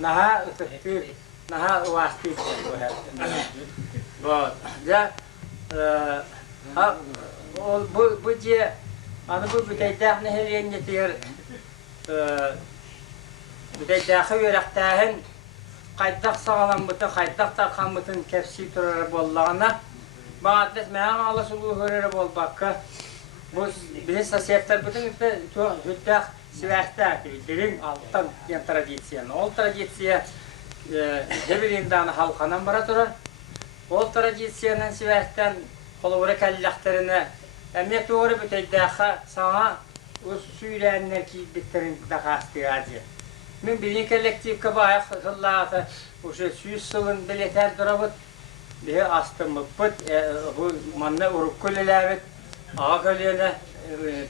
Naha ıtıhtır, naha uvastik bu her. Bu da bu diye anı bu büteydah nehriyen getir büteydağı yörektahin qaydak sağlam bütün qaydak tarkan bütün kefsi turarı bollağına bağıtles meğen ağlasılığı höreri bol bakka bu bizi sasiyetler bütün hüddak sivertak dilin alttan yan tradisiyon ol tradisiyon hebilindağını halkanan bara turar ol tradisiyonun sivertten koluvura kellaklarını emniyet doğru büteydağı sana o süylenler ki bitlerin daha ihtiyacı. Ben birinci kollektifke bayağı hıllağıtı, o şey 100 yılın bileter durabıt, diye astım bıt, bu manna urukkulilabit, ağa kölüyle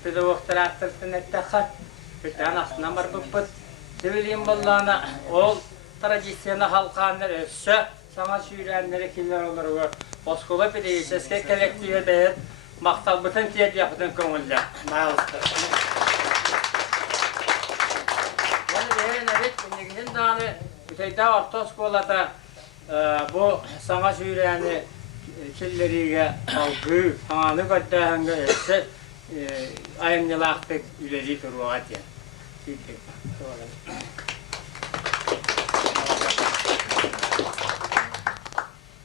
pedagoglar attırtın ettekar, bir tane aslından var bıt, deviliyim ballağına, ol tradisyonu halkanlar öfse, sana süylenleri kimler olur o, Oskola bir de seske kollektife deyit, maktal bütün tiyet yapıdın kömülde. Mağılsın. Evet, şimdi dağını büteyda orta skolada bu sana süyreni killeriyle algı, anı kadar ise aynılaktık ileri duruğa diye.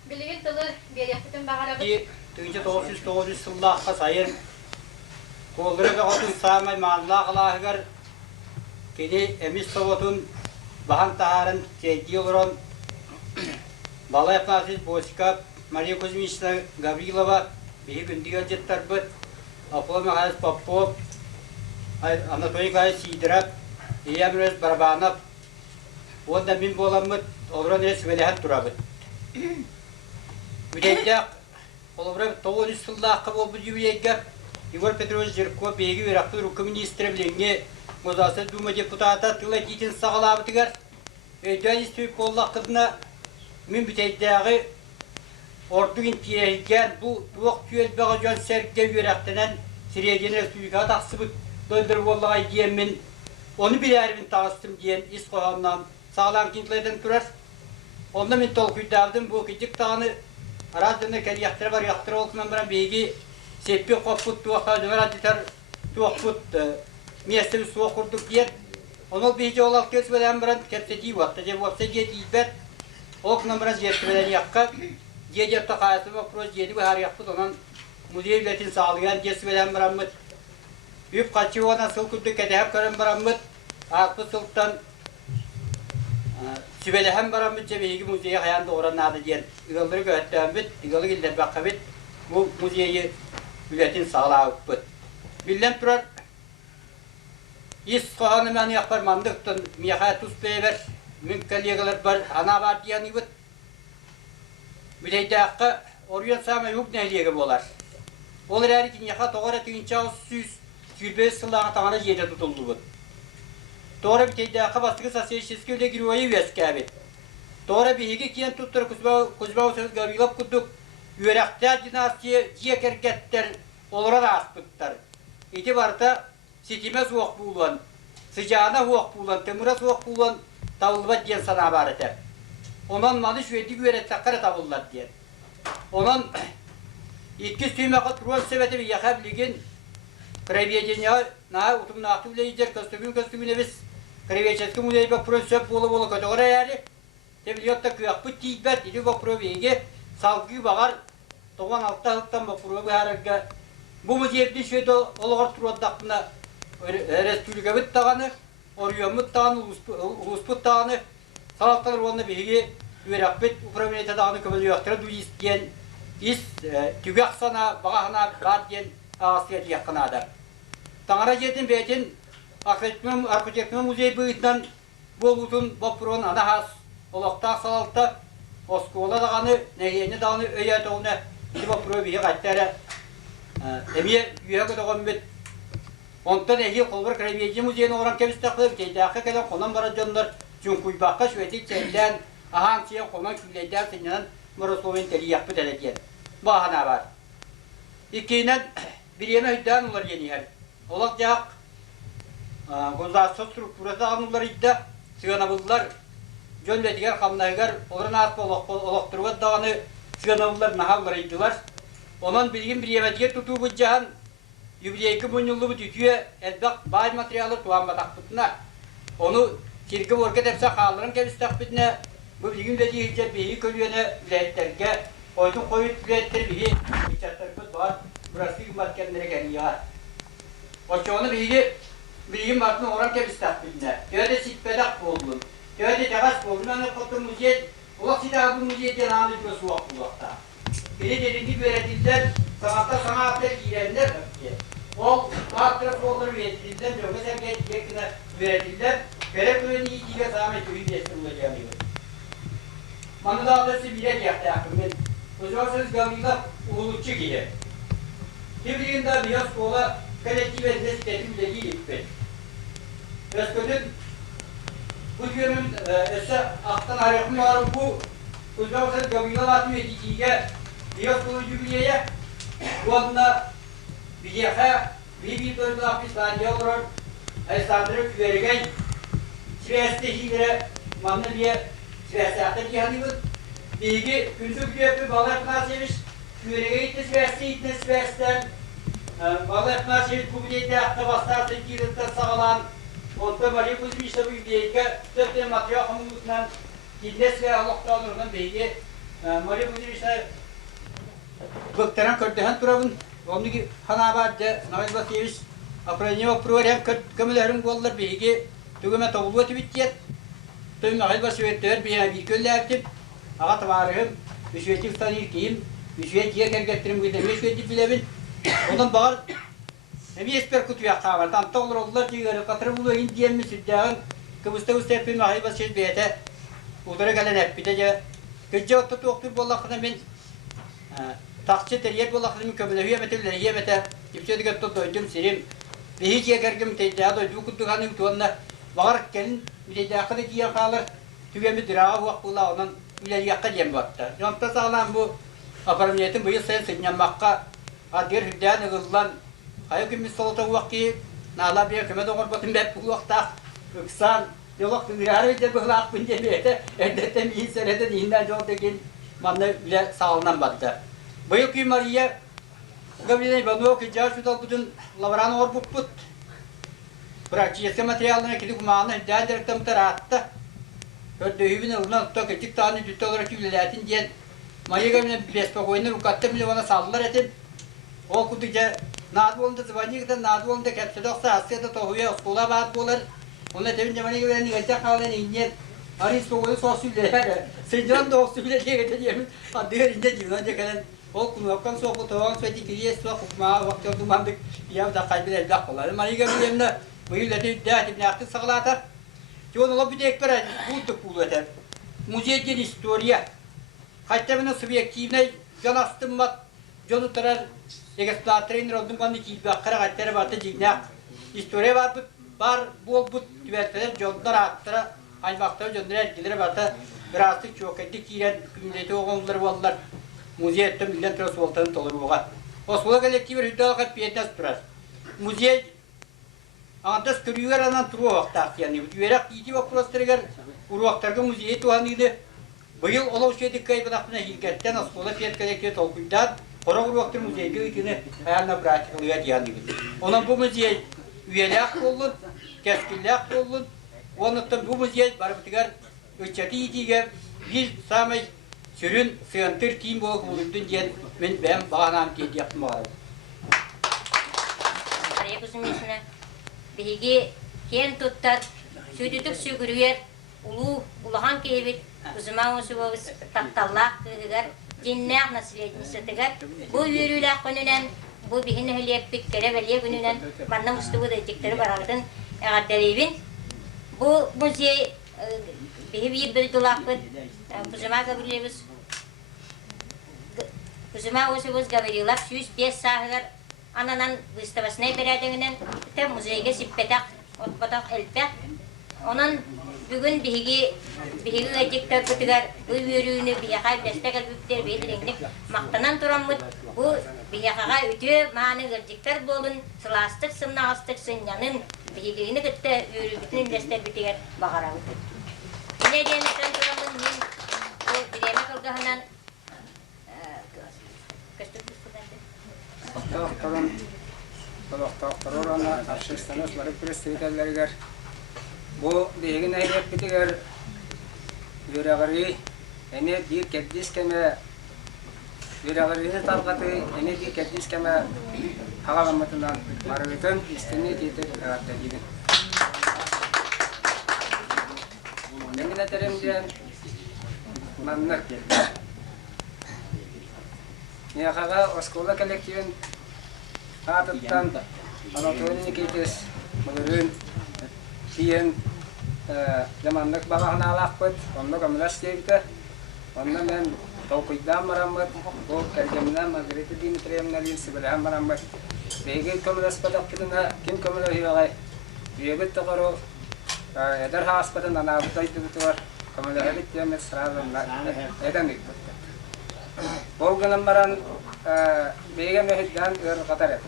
Bilgin tılı bir yapıtın bağırabı. 1900 yılda sayın kolları ve otun sağmay mağla ağlar kedi emis soğutun bahan taharın çeydi oluran balay klasis Boşka Maria Kuzminichna Gavrilova bir gündü gelcetler bit Apollo Mihailis Popov Anatoly Gayet Sidirab Iyamrez Barbanov onda min bolamıt oğran res velihat durabıt Müdeyde Olabra 900 yılda akıb olbu jübiyegger Igor Petrovich Zirkov beygi veraktı Ruku Ministri bilenge Mozası Duma deputata tület itin sağalabıtıgar Öden istüyüp bollak kızına min müdeydeği ordu intiyegen bu duak tüyel bağacan sergde veraktenen Siriyejen Respublika taksıbıt döndürü bollağı diyen min onu bilerim tanıştım diyen is koyandan sağlam kintlerden turar onda min tolkuydu bu küçük tağını arazında kendi yaktırı var, yaktırı olsundan bana bilgi seppi koput, tuğakta döner aditer tuğakut miyeste bir suğa kurduk diyer. Onu bir hiç oğlak kesmeden bana kepseci vakti, cevapsa diye değilber. Olsundan bana ziyartmeden yakka, diye cepte kayası ve proje yedi ve her yapıt onun müziği biletin sağlayan kesmeden bana mıt. Büyük kaçı ona sıl kurduk edehep karen bana mıt. Aklı sıltan Sübelehem baramıtça bilgi müziği hayanda oranladı diyen ıgılları göğütten bit, ıgılı gilder bakka bit, bu müziği ületin sağlayıp bit. Bilden turar, is kohanı məni yapar mandıqtın, miyakaya tuz beyber, münkelliyegeler var, ana var diyen bit. Bileyde hakkı, oryan sağma yok nehliyege bolar. Olur her ikin yaka toğar etin çağız sürbez sıllağı tağına jede tutuldu bit. Doğru bir teyde akı bastığı sasyeşiski öyle giriyoyu üyeski Doğru bir higi kiyen tuttur kuzbağı söz gabilap kudduk. Yürekte dinasiye ciye kerketler olara da aspıttar. İtibarda sitime soğuk bulan, sıcağına soğuk bulan, temura soğuk bulan tavılbat diyen sana abarete. Ondan manış verdi güveret takkara tavıllat diyen. Ondan iki süyme kat ruhan sebeti bir yakabiligin Kreviyecenya na utum na aktif leyicer kostümüne biz Kreviyecetki müdeyi bak pro söp bolu kategori yani. Tebiliyot da kıyak bu tibet idi bak pro beyge salgı bakar toğan altta hıktan bak pro harga bu müdeyipli şöyle olarak turuat dakına Respublika bit tağını oriyomut tağını usput tağını salaktalar onda beyge üverak bit upraviyete tağını kömeliyor aktıra du isteyen tügak sana bağına var diyen ağasıyeti yakına da. Tangara jetin betin arkitektur müzeyi büyütünden bolutun bapurun ana has olakta salalta oskola dağını neyini dağını öyet onu bir bapuru bir kaçtara emiye üye kadar bit ondan ehi kolbar kreviyeci müzeyin oran kemistaklı bir şeyde akı kadar konan baracanlar çünkü bakka şöyle çeyden ahan siye konan külleyden senin Moroslov'un teli yapıp edeceğin bahana var. İkinden bir yeme hüddan olur yeni yer. Olacak Gozasız strukturası anılar idde sığınabıllar jönletiger kamnaygar olurun aspa olokturvat dağını sığınabıllar nahavlar iddiler. Onun bilgin bir yemetiye tutuğu bu cahan yübleyki bunyullu bu tütüye elbaq bay materyalır tuğan batakbıtına. Onu kirki orka tepse xalların kelistakbıtına bu bilgin dediği hicret beyi kölüyene biletlerge koydun koyut biletleri bihi içatlarkı doğar burası hükümetkenlere geliyor. O çoğunu bilgin bakını oran kelistakbıtına. Döde sitpedak boldun. Döde tegas boldun. Anı kotu müziyet ulak sitabı müziyetten anlıcı soğuk ulakta. Biri dediğini öğretildiler, sanatlar giyilenler o farklı kolları üretildiler, yoksa sen yakına üretildiler, gerek öğreni iyi diye zahmet öyün desturulacağını diyor. Manıda adresi bile yaktı akımın. O zaman siz gamıyla uğulukçu giyer. Kibriğinde bir yaz kola, kaleci ve destekli bile giyip ben. Özgürlük, bu diyorum, aktan arayakım var bu, o zaman siz gamıyla atıyor ediciye, Diyos kulucuya buatna bijaha bibi to lapis lanjau ron estandre kuergai sveste hidre manne dia sveste atar ki hani bu bilgi künsük yapı balık nasılmış kuergai te sveste balık nasıl bu bilgiye akta bastar tekirte sağlan onta bari bu işte bu bilgiye tepte materyal hamurundan dinles ve Allah'tan oradan bilgi mari bu işte Buktaran kerjahan turun, omni ki hanabatca, Nawaz Basyeviç, aprenyo program kemelerin gollar bilgi, tuguma tavulu tibitiyet, tüm Nawaz Basyeviçler bir kölle yaptım, ağa tavarım, müşveti ustanir kim, müşvetiye kergettirim gide, müşveti bilebin, ondan bağır, bir esper kutuya kavar, tam olur oldular diyor, katır bulu indiyem mi sütdağın, kıvısta ustapim Nawaz Basyeviç beyete, udara gelen hep bitece, gece otu doktor bollakına ben, Takçı teriyet bolaklı mükemmel hüyemete hüyemete tipsiyede götü doydum sirim ve hiç yekergim teyze doydu kutuğanın tuğanla var gelin bir de akıda diye kalır tüyemi dirağı vakıla onun üle yakın yem baktı. Yonta sağlam bu aparamiyetin bu yıl sen sınyam makka adir hüdden ığızlan hayır kimi solta vakı nala bir kime doğru batın ben bu vakta ıksan yolak dirağı de bu lak bince biyete eddetten iyi senede dinden çok tekin manna üle sağlanan battı. Bayık ki Maria, gabriel banu ki jar şuda budun lavran or bukput. Praktik materyallarına kidik mana değerlikten taratta. Gördüğümün ondan da küçük tane cütte olarak yületin diye Maria gabriel bespa koyunu rukatta bile bana sallar etin. O kutuca nadvolda zvaniyda nadvolda kapsada asyada tohuya oskula baat bolar. Ona devince Maria gabriel geçecek halen ince Aris koyunu sosyalde. Sejran da oksüyle diye geçeceğim. Diğer ince diyorlar kalan o kunuakan soğuk tavan söyledi ki diye soğuk ma vakti dumandık ya da kaybeder dakikalar. Mari gabriel'imle bu yıllarda değerli yaptı sağlata. John ola bir tek böyle bulduk buldu. Muzeyden historia. Hatta ben subjektivne canastım mat John tarar eksploat trainer oldum ben ki bakara hatta vardı cigna. Historia var bol bu tüverteler John'lar attıra aynı vakti John'lar etkileri vardı. Birazcık çok ettik iren kümületi oğulları varlar. Muzey tüm millet terus voltanın toleruğa. Osmanlı kolektifi hüddakat piyetas turar. Muzey antas körüyor anan turu vakta yani. Üyerak iti vakrostırgar urvaktarga muzey tuhanıydı. Bu yıl olav şeydik kaybedakına hilketten Osmanlı piyet kolektifi tolkuydat. Kora urvaktır muzeyde ütüne hayalına pratikliğe yani. Onun bu muzey üyelik olun, keskillik olun. Ondan bu muzey barbıtıgar üçeti itige bir samay sürün sığıntır kim bol bulundun diye ben bağlanam diye yaptım var. Araya kızım yüzüne bilgi ken tuttar sütütük sügürüyer uluhan kevit kızıma usuğuz taktallak kıgıgar cinnak nasıl etmişsetigar bu yürüyle konünen bu bihin hüliyep bitkere veliye gününen manna mustuğu da edecekleri barardın eğerdelevin bu müziği bir dolapın kızıma gabrielimiz kızıma usuğuz gabrielap 105 sahıgar ananan выставасına berediğinden te müziğe sippetak otpatak elpek onun bugün bihigi edecekler kutugar bu yürüyünü bihakay destek elbükler bihdirinlik maktanan turamut bu bihakaya ütü mani edecekler bolun sılastık sımnağıstık sınyanın Bihigini gitti yürübütün dester bitiger bakara gitti. Ne diye neden duramın min o direme kalgahanan köstük Doktorun doktorlarına общественностьлары представительләр bu degen ayep bitiger yüragari ene bir kedis keme yüragarini tarqatı ene bir kedis keme hagalamatan marwetan isteni dite karatta degen Nengine teremden mannak ya kaga oskola kolektifin atatan anatomi kites menurun kian zamannak bakal nalakpet onda kamlas kita onda men tau kuidam maramat o kerjamna magrete dimitriam nalin sebelah maramat bege kamlas padak kitna kim kamla hirai yebet taqaro edar hospital nana abtai tutur kamla habit ya mesradan edan ikut bolgan maran bege mehdan er qatarat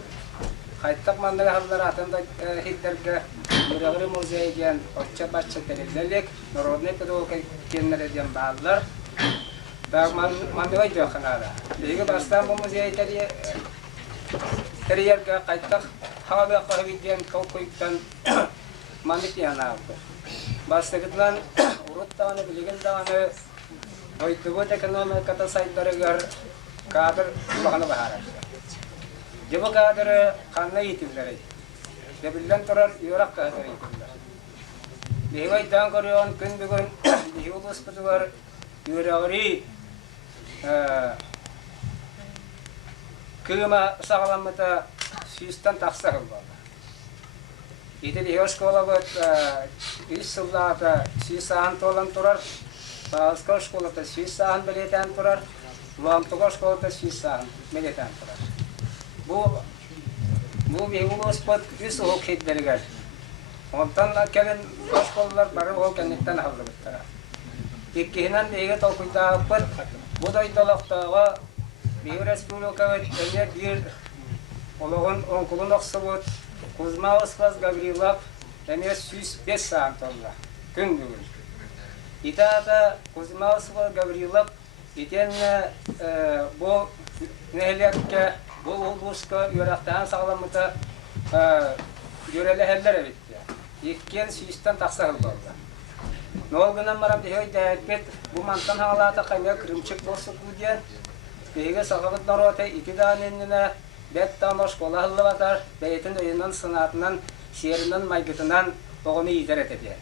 Kaytak mandaga hablar atanda hidderge muragri muzeygen ochcha bachcha terelek narodne pedo kenner ediyen bağlar da mandaga joxanada bege bastan bu muzey teriyerge kaytak hava qahvidiyen koyktan mandik yana bastakıtlan uruttanı bilgin dağını oytubu ekonomik kata saytlarıgar kadır bahana bahara Jabo kader kanna itilleri. Debilen torar yorak kader itilleri. Dewa idang koryon kun bigun dihulus petuar yoragri kema sağlamata sistem taksa kaldı. İde diyor skola vat isulata sisan tolan torar. Baskol skolata sisan beleten torar. Lamtokos skolata sisan beleten torar. Bu bir spot üst okey derler. Ondan da gelen başkalar barı o kendinden hazırlıklar. İkinin ege topuyda pır bu da idolakta bir respublika ve bir olağan onkulun oksabot Kuzma Osvaz Gavrilov ene 105 saat oldu. Gün bugün. İtada Kuzma Osvaz Gavrilov iten bu nehliyakke bu uluska yoraktan sağlamıta göreli heller evet ya. İkken sistem taksa oldu. Ne olgunan maram diye değerpet bu mantan halata kaynağı kırımçık bozuk bu diyen bege sağlık narota itidanenine bettan oşkola hıllıvatar beytin oyundan sınatından şiirinden maygıtından oğunu iter etedi.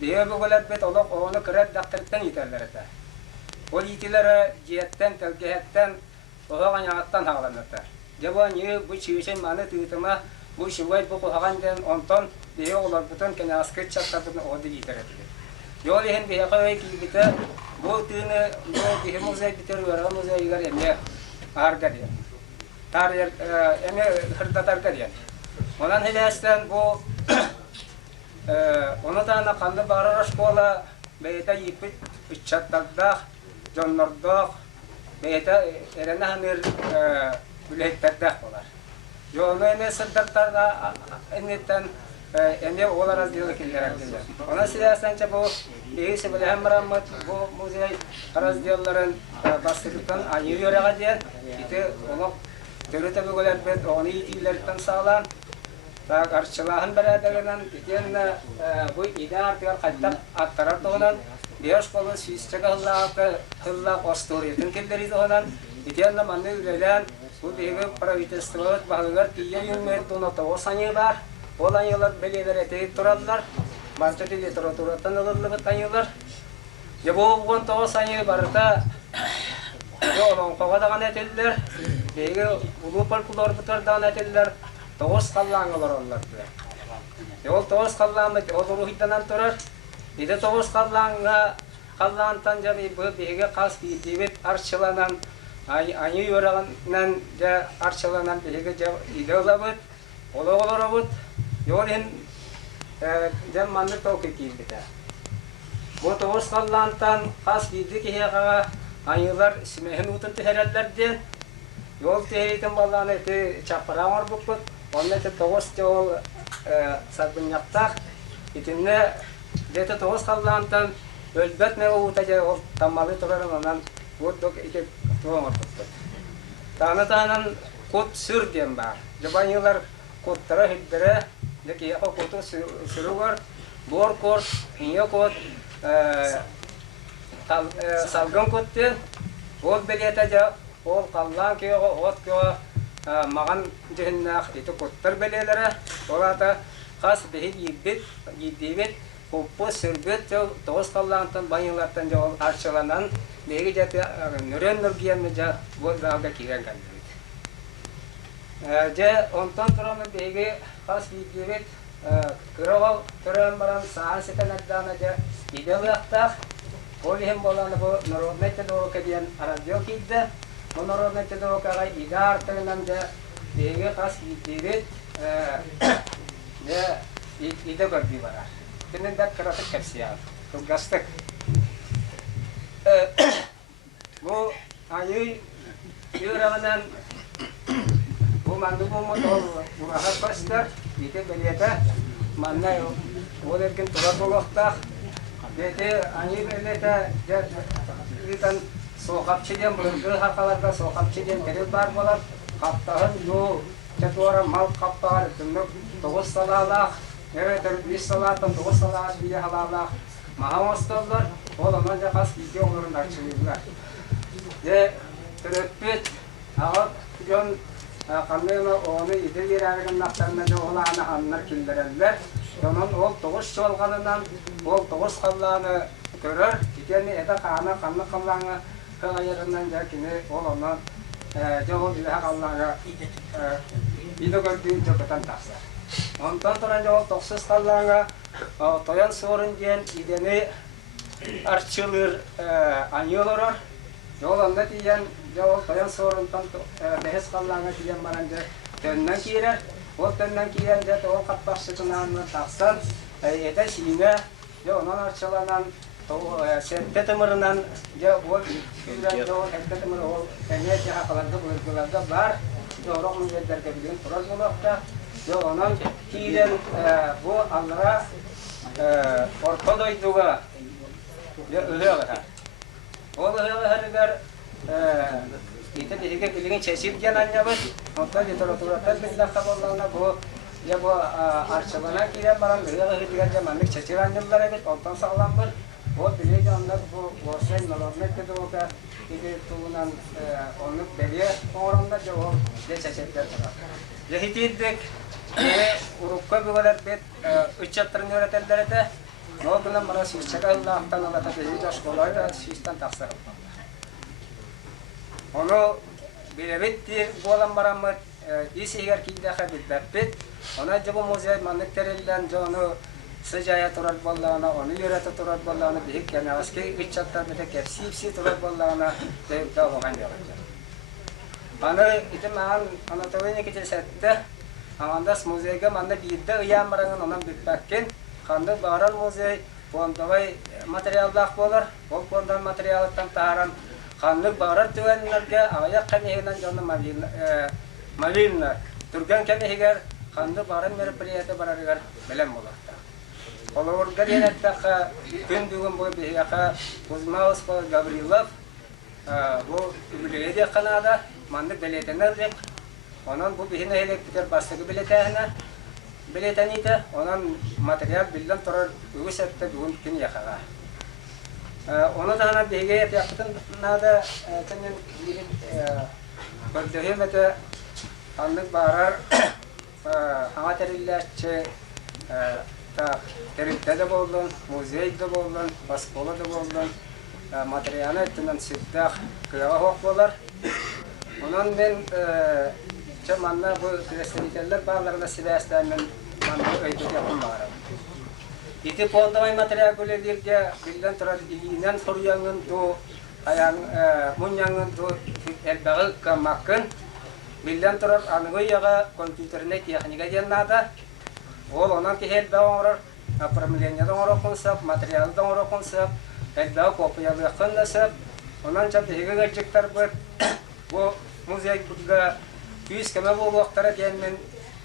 Diye bu golet bet oluk oğunu kırat daktarıktan iterler ete. O itilere cihetten, telgehetten oğan yanattan hağlanırlar. Cevabı bu çiğişen manı tüyütüme bu şivayt bu kuhagandan ondan diye olar bütün kene asker çatlardan oğdu iter etedi. Yol yihin bir yakayı ki biter bu tüyünü bu bir muzey biter ve muzey yigar emye ağırgar ya. Tar emye hırdatar gar ya. Ondan hilesten bu onu da ana kandı bağıraş kola beyta yipit çatlardak jonlardak beyta erene hanır bülekterdak olar. Yolu ene sırdartarda enetten ene olar az diyor kinler. Ona siyasanca bu değişe böyle hem rahmet bu muzey araz diyorların bastırdıktan ayı yorağa diye ite onu devlete böyle bet onu iyilerden sağlan ta karşılahan beraberden diyen bu idare diyor kayıtlar aktarar doğulan diğer şkola sisteme hılla kosturiyetin killeri doğulan diyen de manne ürelen bu diye pravitestrot bağlar diye yönler donata o saniye var olan yıllar belirler ete turallar marteti literaturadan alırlı tanyılar ya bu konto saniye varda yolun kavadagan ettiler diye ulu palkular butardan ettiler toğuz kallanlar onlar diye yol toğuz kallanma olur hitanan turar ide toğuz kallan tancabi bu diye kas dibet arçılanan ayı yorağından da arçılanan diye ide olabıt olabıt yolun mandır tokik gibi. Bu toğuz kallantan kas dibdi ki ya ayılar ismehin utun teherler diye yol teheyitin ballarını te çapara var bu. Onunla te toğuz yol сарбыньяктах итинне дете тоғыз қаллантан өлбет не утаже ол тамалы турарын онан вот док ите туаңар tuttu. Tanıtanan kut sür diyen var. Jabaniylar kutlara hiddere de ki o kutu sürü var. Bor kort, hinya kort, salgın kut diyen. Ol beliyete ol kallan ki o ot ki o mağan cehennak itu kutlar beliyelere. Olata khas behit yiddibit Kuppu sürbet toğuz kallantan banyalardan jol arçalanan begi jati nören nörgiyen meja bol dağda kiren kandibit. Je ondan turanı begi khas yiddibit kırava turan baran sağan seten addana je idevi aktaq Olihem bolanı bu narodnete doğru kediyen aradyo kidde. Bu narodnete doğru kagay ida artığından je begi khas yiddibit je ide gördi barar. Kinin dat karatık kapsiyat, tugastık. Bu ayı yürüyenden bu mandubumu doğru burahat başlar, ite beliyete manna yok. O derken tuğat olukta, dedi ayı beliyete jatan soğukapçıdan, bırgı hakalarda soğukapçıdan teril bar bolar, kaptağın bu çatuara mal kaptağır, tümlük toğuz salalak, evet, biz salatan toğuz salat bile halalak, mahamastollar, olanlar jakas video olurun açılırlar. De töröpüt, ağıt, yon kanlığına onu idir yerarıgın naqtarına da olağını anlar kildirenler. Onun ol toğuz çolğanından, ol toğuz kallağını görür, ikeni eda kanı kallağını kıyayırından jakini olanlar jol ilaha kallağına video gördüğün jokutan taksar. Ondan sonra jol toksuz kallağına toyan sorun diyen ideni arçılır anyoloror. Jol onda diyen jol toyan sorundan behes kallağına diyen barınca tönnen kirer. O tönnen kiren de o kaptaşçıtından taksan ede şiine ondan arçılanan sette tımırından o küren o sette tımırı o enet yakalarda bölgelerde var. Doğru müddetlerde bilin turaz bulakta. Onun kiren bu anlara ortadoyduğa ölüyorlar. O ölüyorlar ite dihike bilgin çeşit genanyabız. Ondan literaturadan billah kaballarına bu ya bu arçılana kiren baran ölüyorlar diğer zamanlık çeşit anyablar evet ondan sağlamdır. O bilgi onlar bu borsen normalmente de o da ide tuğunan onluk beliye oranda o de çeşitler var. Jehitidek urukka bigalar bet uçatların öğretenlere de ne olduğundan bana şişçakayla aktan alata beyi aşkolayla şişten taksar. Onu bilebettir bu olan baramı isi eğer kildaka bilbet ona cıbı muzey manlık terilden onu sıcaya turar bollağına onu yörete turar bollağına bihik yani aski uçatlar bete kepsipsi turar bollağına deyip da oğan yapacak. Bana itim ağın anatomiye geçesette Amandas muzeyga manda bidde uyam barangan ondan bitbakken kandı baran muzey pondavay materyallar bolar ol pondan materyaldan taharan kandı barar tüvenlerge ayak kanihenan jonna malinna turgan kanihegar kandı baran merpriyete barargar belem bolarta olur galenetta gün bugün bu biyaka uzmaus ko Gavrilov bu bilede kanada mandı beletenler Onun bu bihine elektrik bastığı bileteniydi. Onun materyal bilden turar ügüsette bugün gün yakağa. Onu da ana BG'ye yaptığında da senin bölgehemete anlık barar amaterillerçe teripte de boldun, muzeyde boldun, baskolu da boldun, materyal ettiğinden sıddak kıyava hoq bolar. Onun ben Çamanla bu kresteniteller bağlarında silahlarının manlı öydük yapım bağırım. İti pondamay materyal gölediğinde bilden turar iliğinden soruyanın du ayağın munyangın du elbağı kamakın bilden turar anıgı yağı kompüterine teknika diyennada ol onan ki elbağı orar apramilenyada orar konsep, materyalda orar konsep elbağı kopyalı yakın nasip onan çap dehiga gerçekler bu muzey kutga Yüz keme bu vaktara diyenmen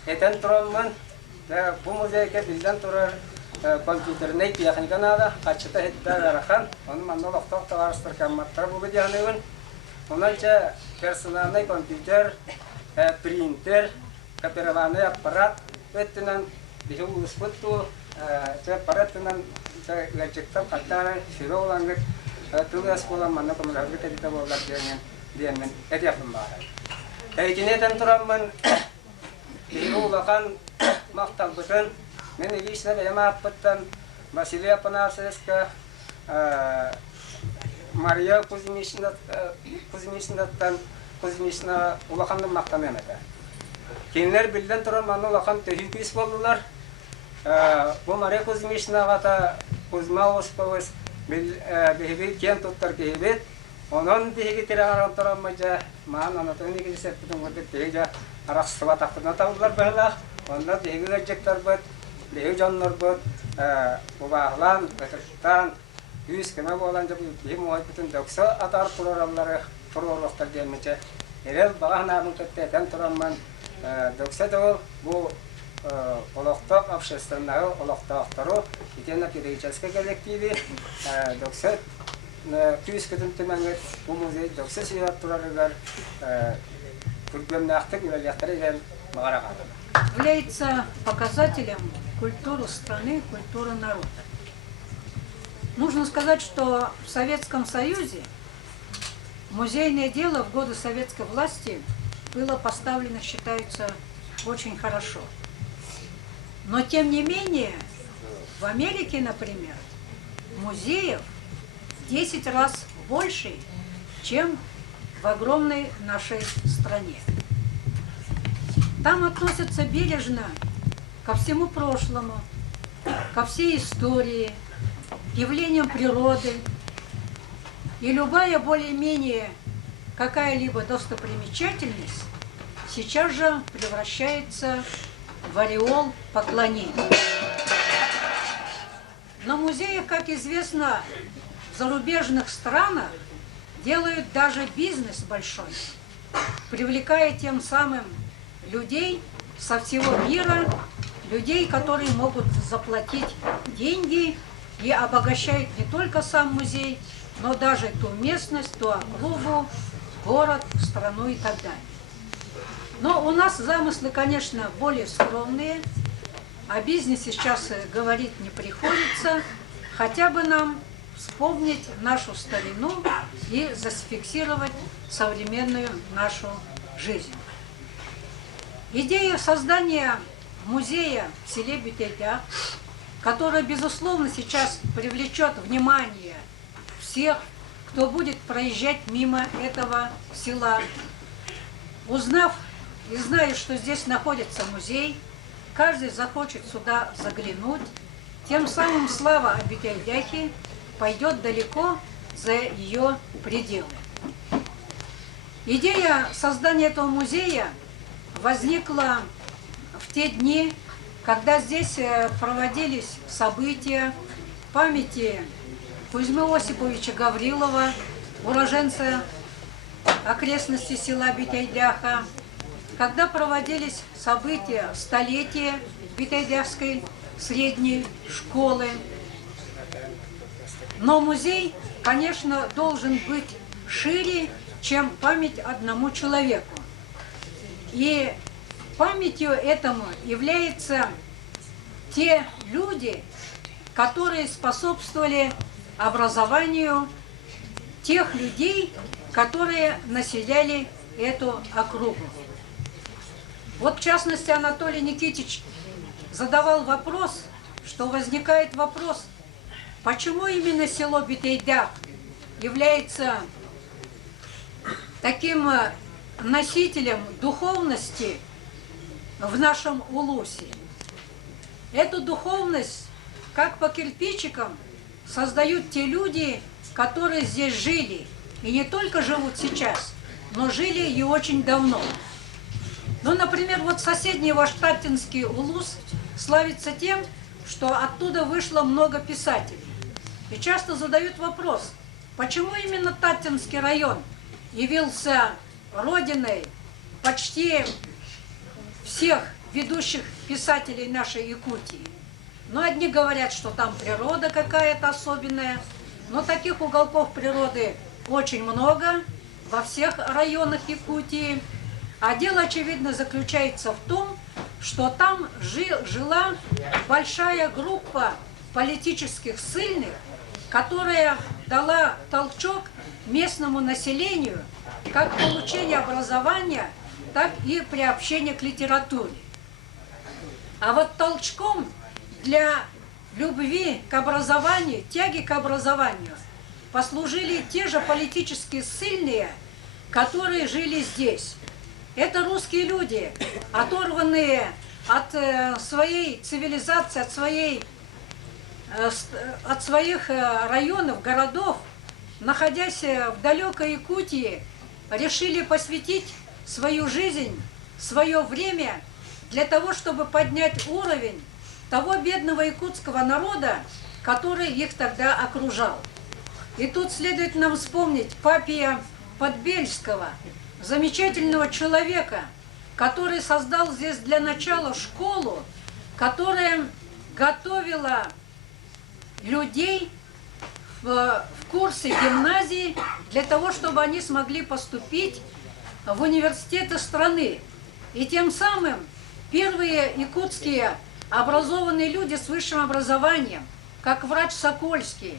eten turamman Бу музейге билден турар компьютерный техниканада качыта хеттарахан, оны манна локток тагырстыр камматтар бу бидянын. Онанча персональный компьютер, принтер, копировальный аппарат, өттүнөн бихи успутту, аппараттынан гаджеттер каттары широлангыт, тулас болан манна коммуникация тедите болар диенмен эдяпым бар. Эйкинетен тураммын бихи улахан мактал бүтүн, мен игишне бема аппыттан Василия Панасевска, Мария Кузьмична улаханды мактан эмете. Кинилер билден туран маны улахан төһүкүс болдулар. Бу Мария Кузьмичнага Кузьма Осипович биһиги кен туттар кебет. Онон биһиги тираган туран мажа маан анатомик септин гыды тега араксыва тактына табылар бала. Онда биһиги гаджеттер бит, биһиги жаннар бит, убаглан, бетектан yüz kime olan da bir muhabbetin doksa atar programları programlar gelmece. Erel bağına mükemmel turanman doksa da bu olaktak общественного olaktakları itene kireyeceğiz kolektivi doksa yüz kıtım temenget bu muzey doksa siyahat turarlar kurbanlıkta güzellikleri ile mağara kaldı. Является показателем культуры страны, культуры народа. Нужно сказать, что в Советском Союзе музейное дело в годы советской власти было поставлено, считается, очень хорошо. Но, тем не менее, в Америке, например, музеев в 10 раз больше, чем в огромной нашей стране. Там относятся бережно ко всему прошлому, ко всей истории, явлениям природы, и любая более-менее какая-либо достопримечательность сейчас же превращается в ореол поклонения. На музеях, как известно, в зарубежных странах делают даже бизнес большой, привлекая тем самым людей со всего мира, людей, которые могут заплатить деньги и обогащают не только сам музей, но даже ту местность, ту округу, город, страну и так далее. Но у нас замыслы, конечно, более скромные. О бизнесе сейчас говорить не приходится. Хотя бы нам вспомнить нашу старину и зафиксировать современную нашу жизнь. Идея создания музея в селе Бетельдях, которая, безусловно, сейчас привлечет внимание всех, кто будет проезжать мимо этого села. Узнав и зная, что здесь находится музей, каждый захочет сюда заглянуть. Тем самым слава о Бетельдяхе пойдет далеко за ее пределы. Идея создания этого музея возникла в те дни, когда здесь проводились события памяти Кузьмы Осиповича Гаврилова, уроженца окрестностей села Бетельдяха, когда проводились события столетия Бетельдяхской средней школы. Но музей, конечно, должен быть шире, чем память одному человеку. И памятью этому являются те люди, которые способствовали образованию тех людей, которые населяли эту округу. Вот, в частности, Анатолий Никитич задавал вопрос, что возникает вопрос, почему именно село Бетельдях является таким носителем духовности в нашем Улусе. Эту духовность, как по кирпичикам, создают те люди, которые здесь жили. И не только живут сейчас, но жили и очень давно. Ну, например, вот соседний ваш Таптинский Улус славится тем, что оттуда вышло много писателей. И часто задают вопрос, почему именно Таптинский район явился родиной почти всех ведущих писателей нашей Якутии. Но одни говорят, что там природа какая-то особенная, но таких уголков природы очень много во всех районах Якутии. А дело, очевидно, заключается в том, что там жила большая группа политических ссыльных, которая дала толчок местному населению как получение образования, так и приобщение к литературе. А вот толчком для любви к образованию, тяги к образованию послужили те же политические ссыльные, которые жили здесь. Это русские люди, оторванные от своей цивилизации, от своих районов, городов, находясь в далекой Якутии, решили посвятить свою жизнь, свое время для того, чтобы поднять уровень того бедного якутского народа, который их тогда окружал. И тут следует нам вспомнить Папия Подбельского, замечательного человека, который создал здесь для начала школу, которая готовила людей в курсы гимназии для того, чтобы они смогли поступить в университеты страны. И тем самым первые якутские образованные люди с высшим образованием, как врач Сокольский,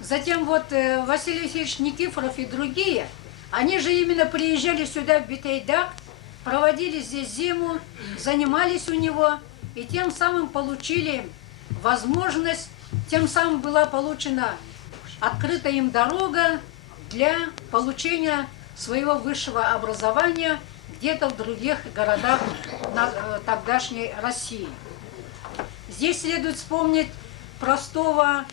затем вот Василий Васильевич Никифоров и другие, они же именно приезжали сюда в Битейдак, проводили здесь зиму, занимались у него, и тем самым получили возможность, тем самым была получена открыта им дорога для получения своего высшего образования где-то в других городах тогдашней России. Здесь следует вспомнить простого,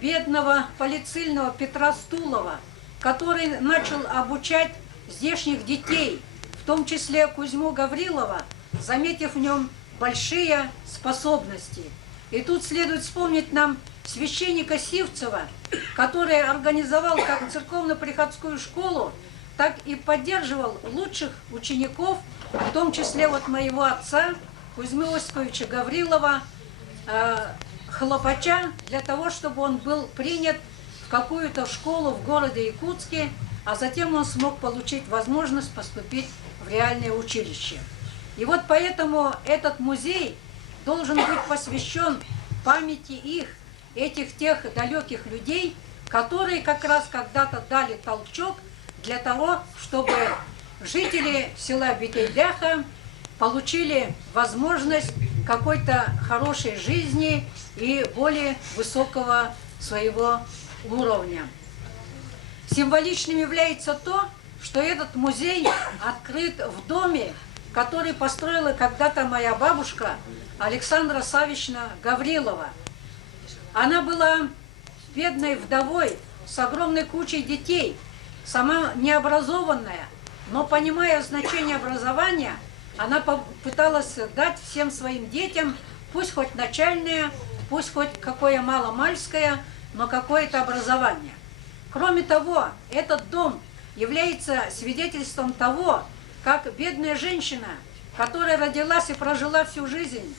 бедного полицейного Петра Стулова, который начал обучать здешних детей, в том числе Кузьму Гаврилова, заметив в нем большие способности. И тут следует вспомнить нам священника Сивцева, который организовал как церковно-приходскую школу, так и поддерживал лучших учеников, в том числе вот моего отца, Кузьмы Осиповича Гаврилова, хлопача, для того, чтобы он был принят в какую-то школу в городе Якутске, а затем он смог получить возможность поступить в реальное училище. И вот поэтому этот музей должен быть посвящен памяти их, тех далеких людей, которые как раз когда-то дали толчок для того, чтобы жители села Битейдяха получили возможность какой-то хорошей жизни и более высокого своего уровня. Символичным является то, что этот музей открыт в доме, который построила когда-то моя бабушка Александра Савична Гаврилова. Она была бедной вдовой с огромной кучей детей, сама необразованная, но понимая значение образования, она попыталась дать всем своим детям, пусть хоть начальное, пусть хоть какое маломальское, но какое-то образование. Кроме того, этот дом является свидетельством того, как бедная женщина, которая родилась и прожила всю жизнь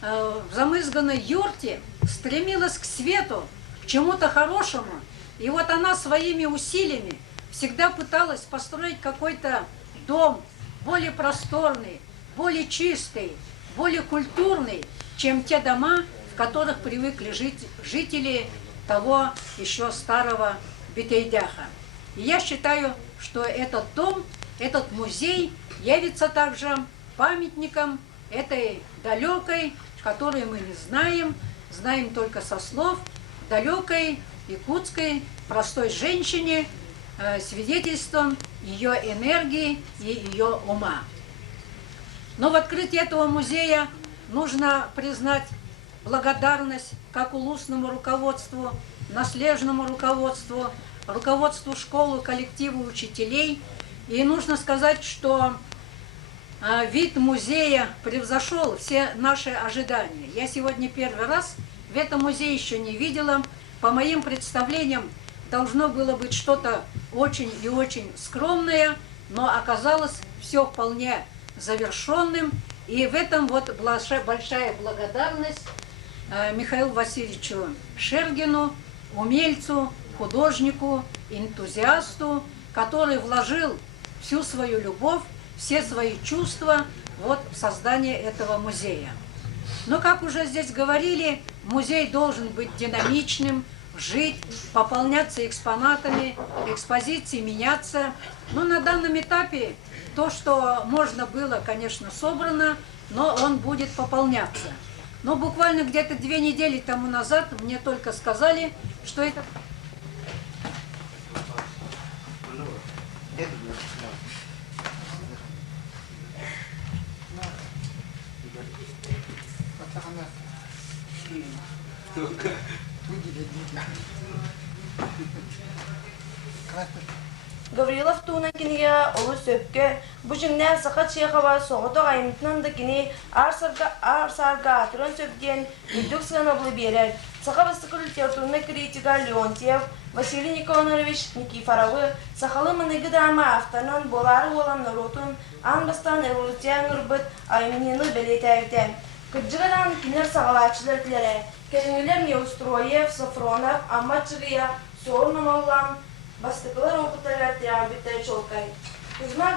в замызганной юрте, стремилась к свету, к чему-то хорошему. И вот она своими усилиями всегда пыталась построить какой-то дом более просторный, более чистый, более культурный, чем те дома, в которых привыкли жить жители того еще старого Битейдяха. И я считаю, что этот дом, этот музей явится также памятником этой далекой, которую мы не знаем, знаем только со слов, далекой якутской простой женщине, свидетельством ее энергии и ее ума. Но в открытии этого музея нужно признать благодарность как улусному руководству, наследному руководству, руководству школы, коллективу учителей. И нужно сказать, что вид музея превзошел все наши ожидания. Я сегодня первый раз в этом музее еще не видела. По моим представлениям, должно было быть что-то очень и очень скромное, но оказалось все вполне завершенным И в этом вот большая благодарность Михаилу Васильевичу Шергину, умельцу, художнику, энтузиасту, который вложил всю свою любовь, все свои чувства вот в создание этого музея. Но, как уже здесь говорили, музей должен быть динамичным, жить, пополняться экспонатами, экспозиции меняться. Но на данном этапе то, что можно было, конечно, собрано, но он будет пополняться. Но буквально где-то 2 недели тому назад мне только сказали, что это... Гаврилов туна киниге олу сөпке бу жиннер сакат шехава соғыто айымтынан да кини арсарга атырын сөпден үддік сығына бұлы берер. Сақа бастықы литературный критика Леонтьев, Василий Никонорович Никифоровы, сақалы мыныгы дама авторынан болары олам наротун анбастан эволюциян ұрбыт айменені білет әйті. Күджіғадан кинер сағалатшылар тілері, кәжіңілер Неустроев, Сафронов, Амматшығыя, Сорнамаллан, бастықылар оқытарар терабиттер чолкай. Кузьма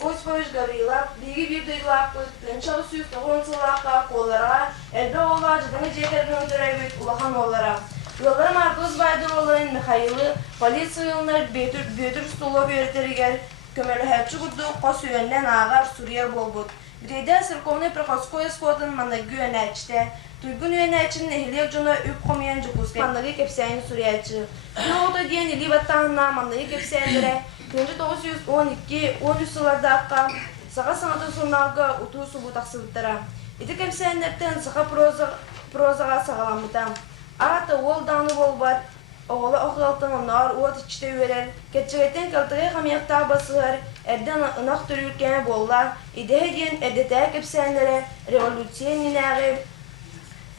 Осипович Гаврилов, биги bir duyulaqı, tınçalı süyük toğunçılaqqa, kollara, elbe oğla, jıdını jekerinin törevit, ulağan oğlara. Yolları Markos Baydıroğlu'nun Mikhail'i, polisiya yıllar Bötür Stulov öğreteriger, kömeli hepçi guddu, qos yönlen ağar Suriyer bolbut. Bireyden Sirkovnay Prokhoskoy skotun managı yönetçte, Tuygun yönetçinin ehliyak jona üp komiyen jukuske, managı kepsayını Suriyetçi. Ne oldu diyen ili vatanına managı kepsayındıra, 1912-13 yıllarda sağa sanatı sunnağı utu subu taksıbıttara. İdi kepsayınlardan sağa prozağa sağlamıda. Ata ol danı bolbat, oğlu oğlaltın onlar uat içte verer. Keçigetten kaltığı kamyakta basılar, erden ınak türülken bollar. İdi hediyen erdete kepsayınlara revolüsiyen ninəği.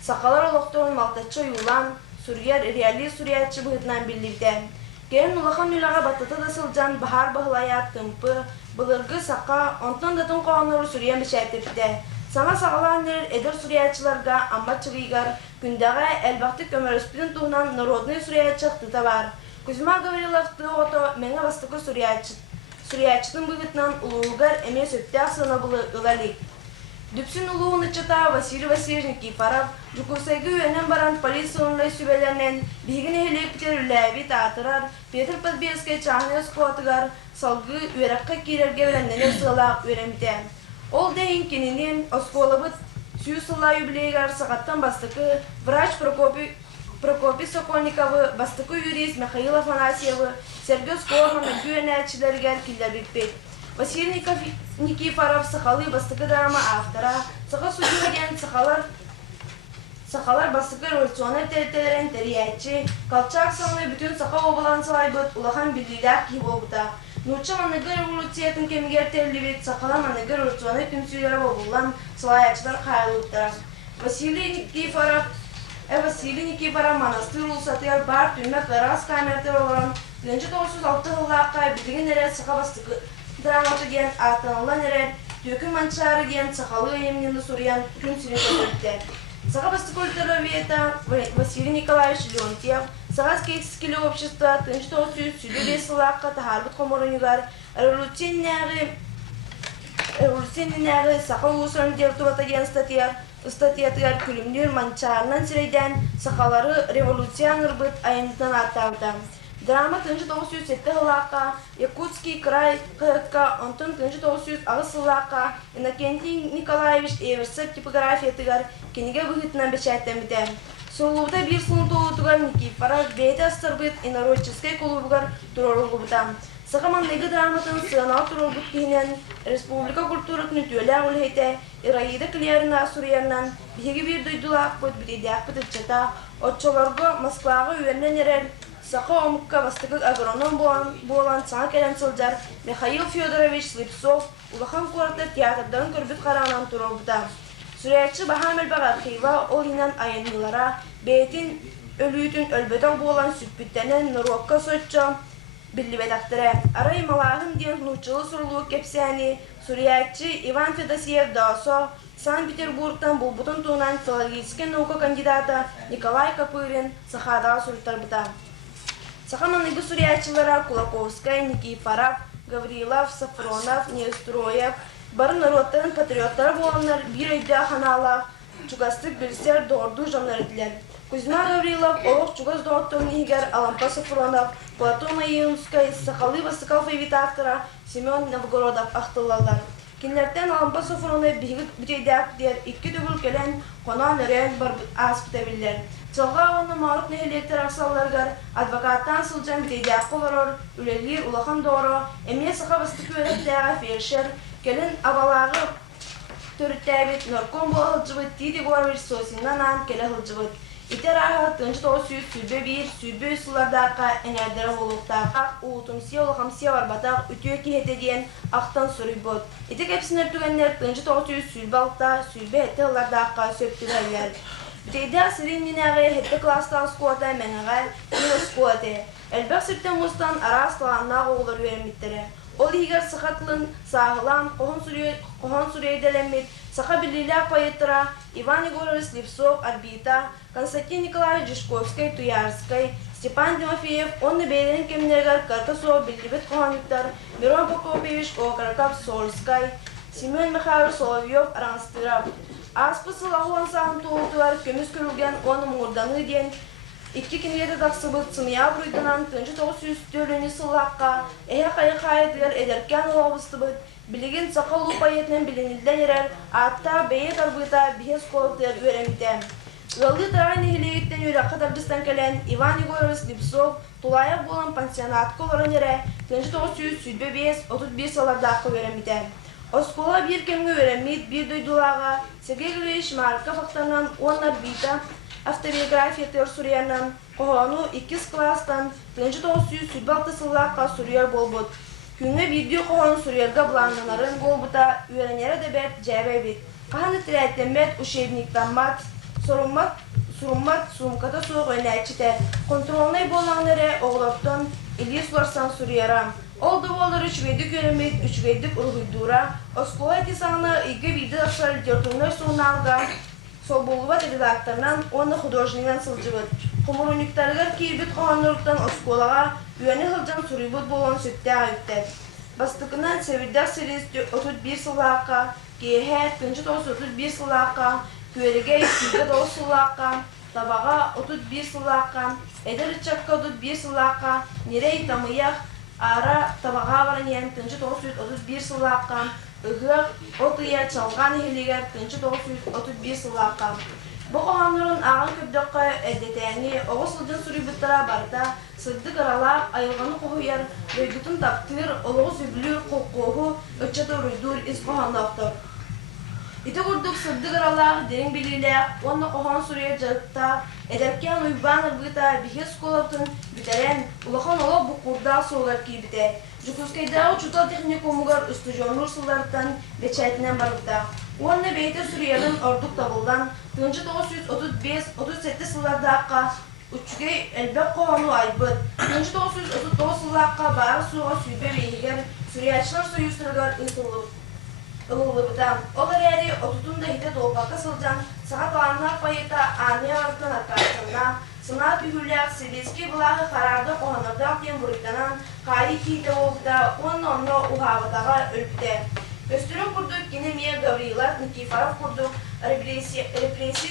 Sakalar oluktuğun maltaçı yulan, Suriyer, realli Suriyetçi bıhıtından birlikte. Gelin ulağan ülağa batıda da sılcan bahar bahlayat tımpı, bılırgı saka, ondan da tın qoğanları Suriye müşertipte. Sana sağalanır edir Suriyetçilarga amma çıgıygar, gündağa elbaqtı kömörüspüdün tuğunan Narodny Suriyetçi ıqtıda var. Kuzma Gavrilov'tı oto mene bastıkı Suriyetçi'nin bıhıtından uluğugar eme söpte asına bılı ılalik. Düpsün uluğun içita Vasily Vasilyevich Nikiforov, Jukusaygı yönen baran polis sonunlay sübelerinin bihigini helikopter ülevi tatırar, Petr Podbelskay çahne skotıgar, salgı üyerakka kirerge öğrenene sığalaq öğrenmide. Ol deyin kininin Oskolabıt suyu sıla yübileygar sağattan bastıkı Vrach Prokopi Sokolnikov'ı, bastıkı yurist Mikhail Afanasyev'ı, Sergey Skorman'ı yönetçilerger killer bitpet. Vasily Nikiforov sahalı bastıkı drama avtora, saha sucugen sahalar bastıkı revolüsyoner teritelerin teriyetçi, kalçak sanlı bütün saha obalan sahibat ulağan birliğler ki olbuda. Nurça manıgı revolüsiyetin kemiger terlivit, sahalar manıgı revolüsyoner tümsüylere obulan salayatçılar kayılıptara. Vasily Nikiforov manastır ulusatıyar bar tümmek garaz kamerter olan 1906 yıllığa bilgin ere saha bastıkı dramatı diyen atanılan eren, döküm mançarı diyen sakalı emnini soruyan gün sürü kötülükte. Saha bastık ультравиета Василий Николаевич Леонтьев, Сахарское общество 1905 yıllığa taharbıt komorunюгар, revolüsyonerleri saha uluslarını dertubata diyen statiyatlar külümlür mançarından sireyden sahaları revolüsyoner bıt ayıntıdan atavdan. Drama 1907 yıllığa Yakutski Kray Kıhıtka, ondan 1900 yıllığa Innokenty Nikolaevich Eversev tipografiyatıgar kenige bıhıtından beçaytlamıda. Sonluğda bir sınıfta oğutugar Nikiforov beyde astarbıt Inorocheskay kulubugar turorulubudan. Sakamanlıgı dramatın sığınağı turolbut kihinen Respublika kulturutunu tüyle ağulheyte İrayıda kiliyarına Suriyarından bihegi bir duydulaq bıt biteydiyak bıt ıçata otçolarga Moskvaga üyernen erer Saha omukka bastıkı agronom boğulan sana kelen sılcar Mikhail Fyodorovich Slipsov ulağan kuartı tiyatrdan körbüt qarağınan turolbuda. Suriyetçi Bahamel Bagarkhiva ol inen ayınlılara beytin ölüytün ölbeden boğulan sütbüttenen Nurokka soçça биллибетактыра. Арай малахым ден нучылы сурулу кепсяни Сурьячи Иван Федосеев Досо, Санкт-Петербургтан булбутун туунан филологический наука кандидата Николай Копырин сахадага суртарбыта. Сахаманыгы сурьячилара Кулаковская, Никифоров, Гаврилов, Сафронов, Нестроев, барын народтарын патриоттары боланlar bir ayda ханала чугастык билсер дорду жамнардылар. Кузьма Гаврилов, Олог чугас доктор Нигер, Алампа Сафронов, Платона Июнская, Сахалы Васыков и Витактора, Семен Новгородов ахтылалар. Кинлерден Алампа Сафронов бигит битейдак дер, икки дүгүл келен конан өрен бар аспытабиллер. Цолга оны мағырт нехелектер ақсалларғар, адвокаттан сылжан битейдак қоларор, үлелер улахан доро, эмне саха бастық өреттіға фельдшер, келен абалағы төріттәбет, норкон бола хылжыбыт, тиди горвер сосиннан ан келе хылжыбыт. Итер аға тынчы тоғысыз сүрбе бейір, сүрбе ұсылардаққа әнердері болуқтақ, уылтымсия олақамсия барбатақ, үтіе кехеті дейін ақтан сұрый бұд. Итек әпсінер түгенлер тынчы тоғысыз сүрбе алықта, сүрбе әтті ұлардаққа сөптігәлер. Бүтейді сырын ағы әтті кластағы скуата мәніға үйі скуаты. Әлбәқ сүрттен мұстан ара асталаннағы олар өріметтері. Ол егер сықатлын, сағылан, қоған сүрейделемет, сақа білілік пайыттыра Иван Егорович Левсов, Орбита, Константин Николаевич Жишковский, Туярский, Степан Тимофеев, онны бейлерін кемінергер Каркасов, Белгібет Қоғаниктар, Мирон Прокопьевич, Окараков, Сольский, Семен Михайлович Соловьев, Аранстыров. Аспысы лағуан сағын тоғытылар көміз көрілген оны мұңырданы ден, İki kiniyede taksıbıt sınıya buruydunan tıncı 904 sılaqqa ehe qayı-qayıdır ederken oğabıstıbıt biligin saqal upayetinen bilinilden erer atta beyet arbıta bihes kolıqtır öğrenmite. Ülü tarayın ehiliyitten öyle Qatardistan kelen Ivan Егорович Лепсов tulayak bolan pansionat koloran ere tıncı 935-31 salardaqı öğrenmite. Oskola bir kemge öğrenmit bir duydulağa Sergey Gregorich Markov aktarınan onlar bita Автобиография төр Сурьянан, Қоғану 2 кластан 1906 сыллаққа Сурьяр болбуд. Күнгі видео Қоғану Сурьярға бұланғанарын болбута үйренері де бәт жәбәй бет. Қағаны тірәттенбет учебниктан мат, суруммат сумката соқ өйнәтчітер. Контролнай болаңнары оғлаптан Ильис Ларсан Сурьярам. Oldu bollar üçgeydik öğrenmek, üçgeydik urguydura. Oskola etisağına ilgi video akşar literatürünler sonuna Soboluvat redaktorundan onu художниктан сылжыбыт. Хумуруниктарыгар кийбит қоғанлырықтан осколаға үйәне хылжан сурибыт болон сөтті айыптар. Бастықынан сәвірдақ сәресті 31 сылаққа, кейхә 31 сылаққа, көреге 29 сылаққа, табаға 31 сылаққа, әдір чакка 31 сылаққа, нерей тамыяқ ара табаға бараниян 31 сылаққа, Үгір отыя чалған елегер 1931 сылаққа. Бұл қоғанларын ағын көбдіққа әдетәңі оғы сылдың сүрібіттіра барда сылдық аралақ айылғаны қоғыяр рөйгітін таптыр, олығы сөбілір қоққоғы өтчеті рөйдір із қоғанлақтыр. Ити құрдық сылдық аралақ дерің біліләқ, оны қоған сүрия жарықта, әдәпкен ұйбан ұрғыта бігес қолаптың бітәрен ұлақан олық бұл құрда соғар кейбіте. Жукускайдағы чутал техникумугар ұстыжонлар сылдарттан бечәтінен барыпта. Оны бейті Сүриялың ордық табылдан 1935-37 сылдардаққа үчіге әлбәк қоғану айбыт. 1939 сылдаққа бары суға сүйбе бейгер Сүриячылар союзтырғар ұлылыбыдан. Олар әрі отутunda хите толпаққа сылдан сағат аланна пайыта аны артын арқасында сына пүгіләк Сибирский бұлағы қарарды қоғанырдақ ден бұрыйтанан қайы кейті олда оны ұғағыдаға өліпті. Өстірін құрдық кенемия Гаврилов, Никифоров құрдық репрессия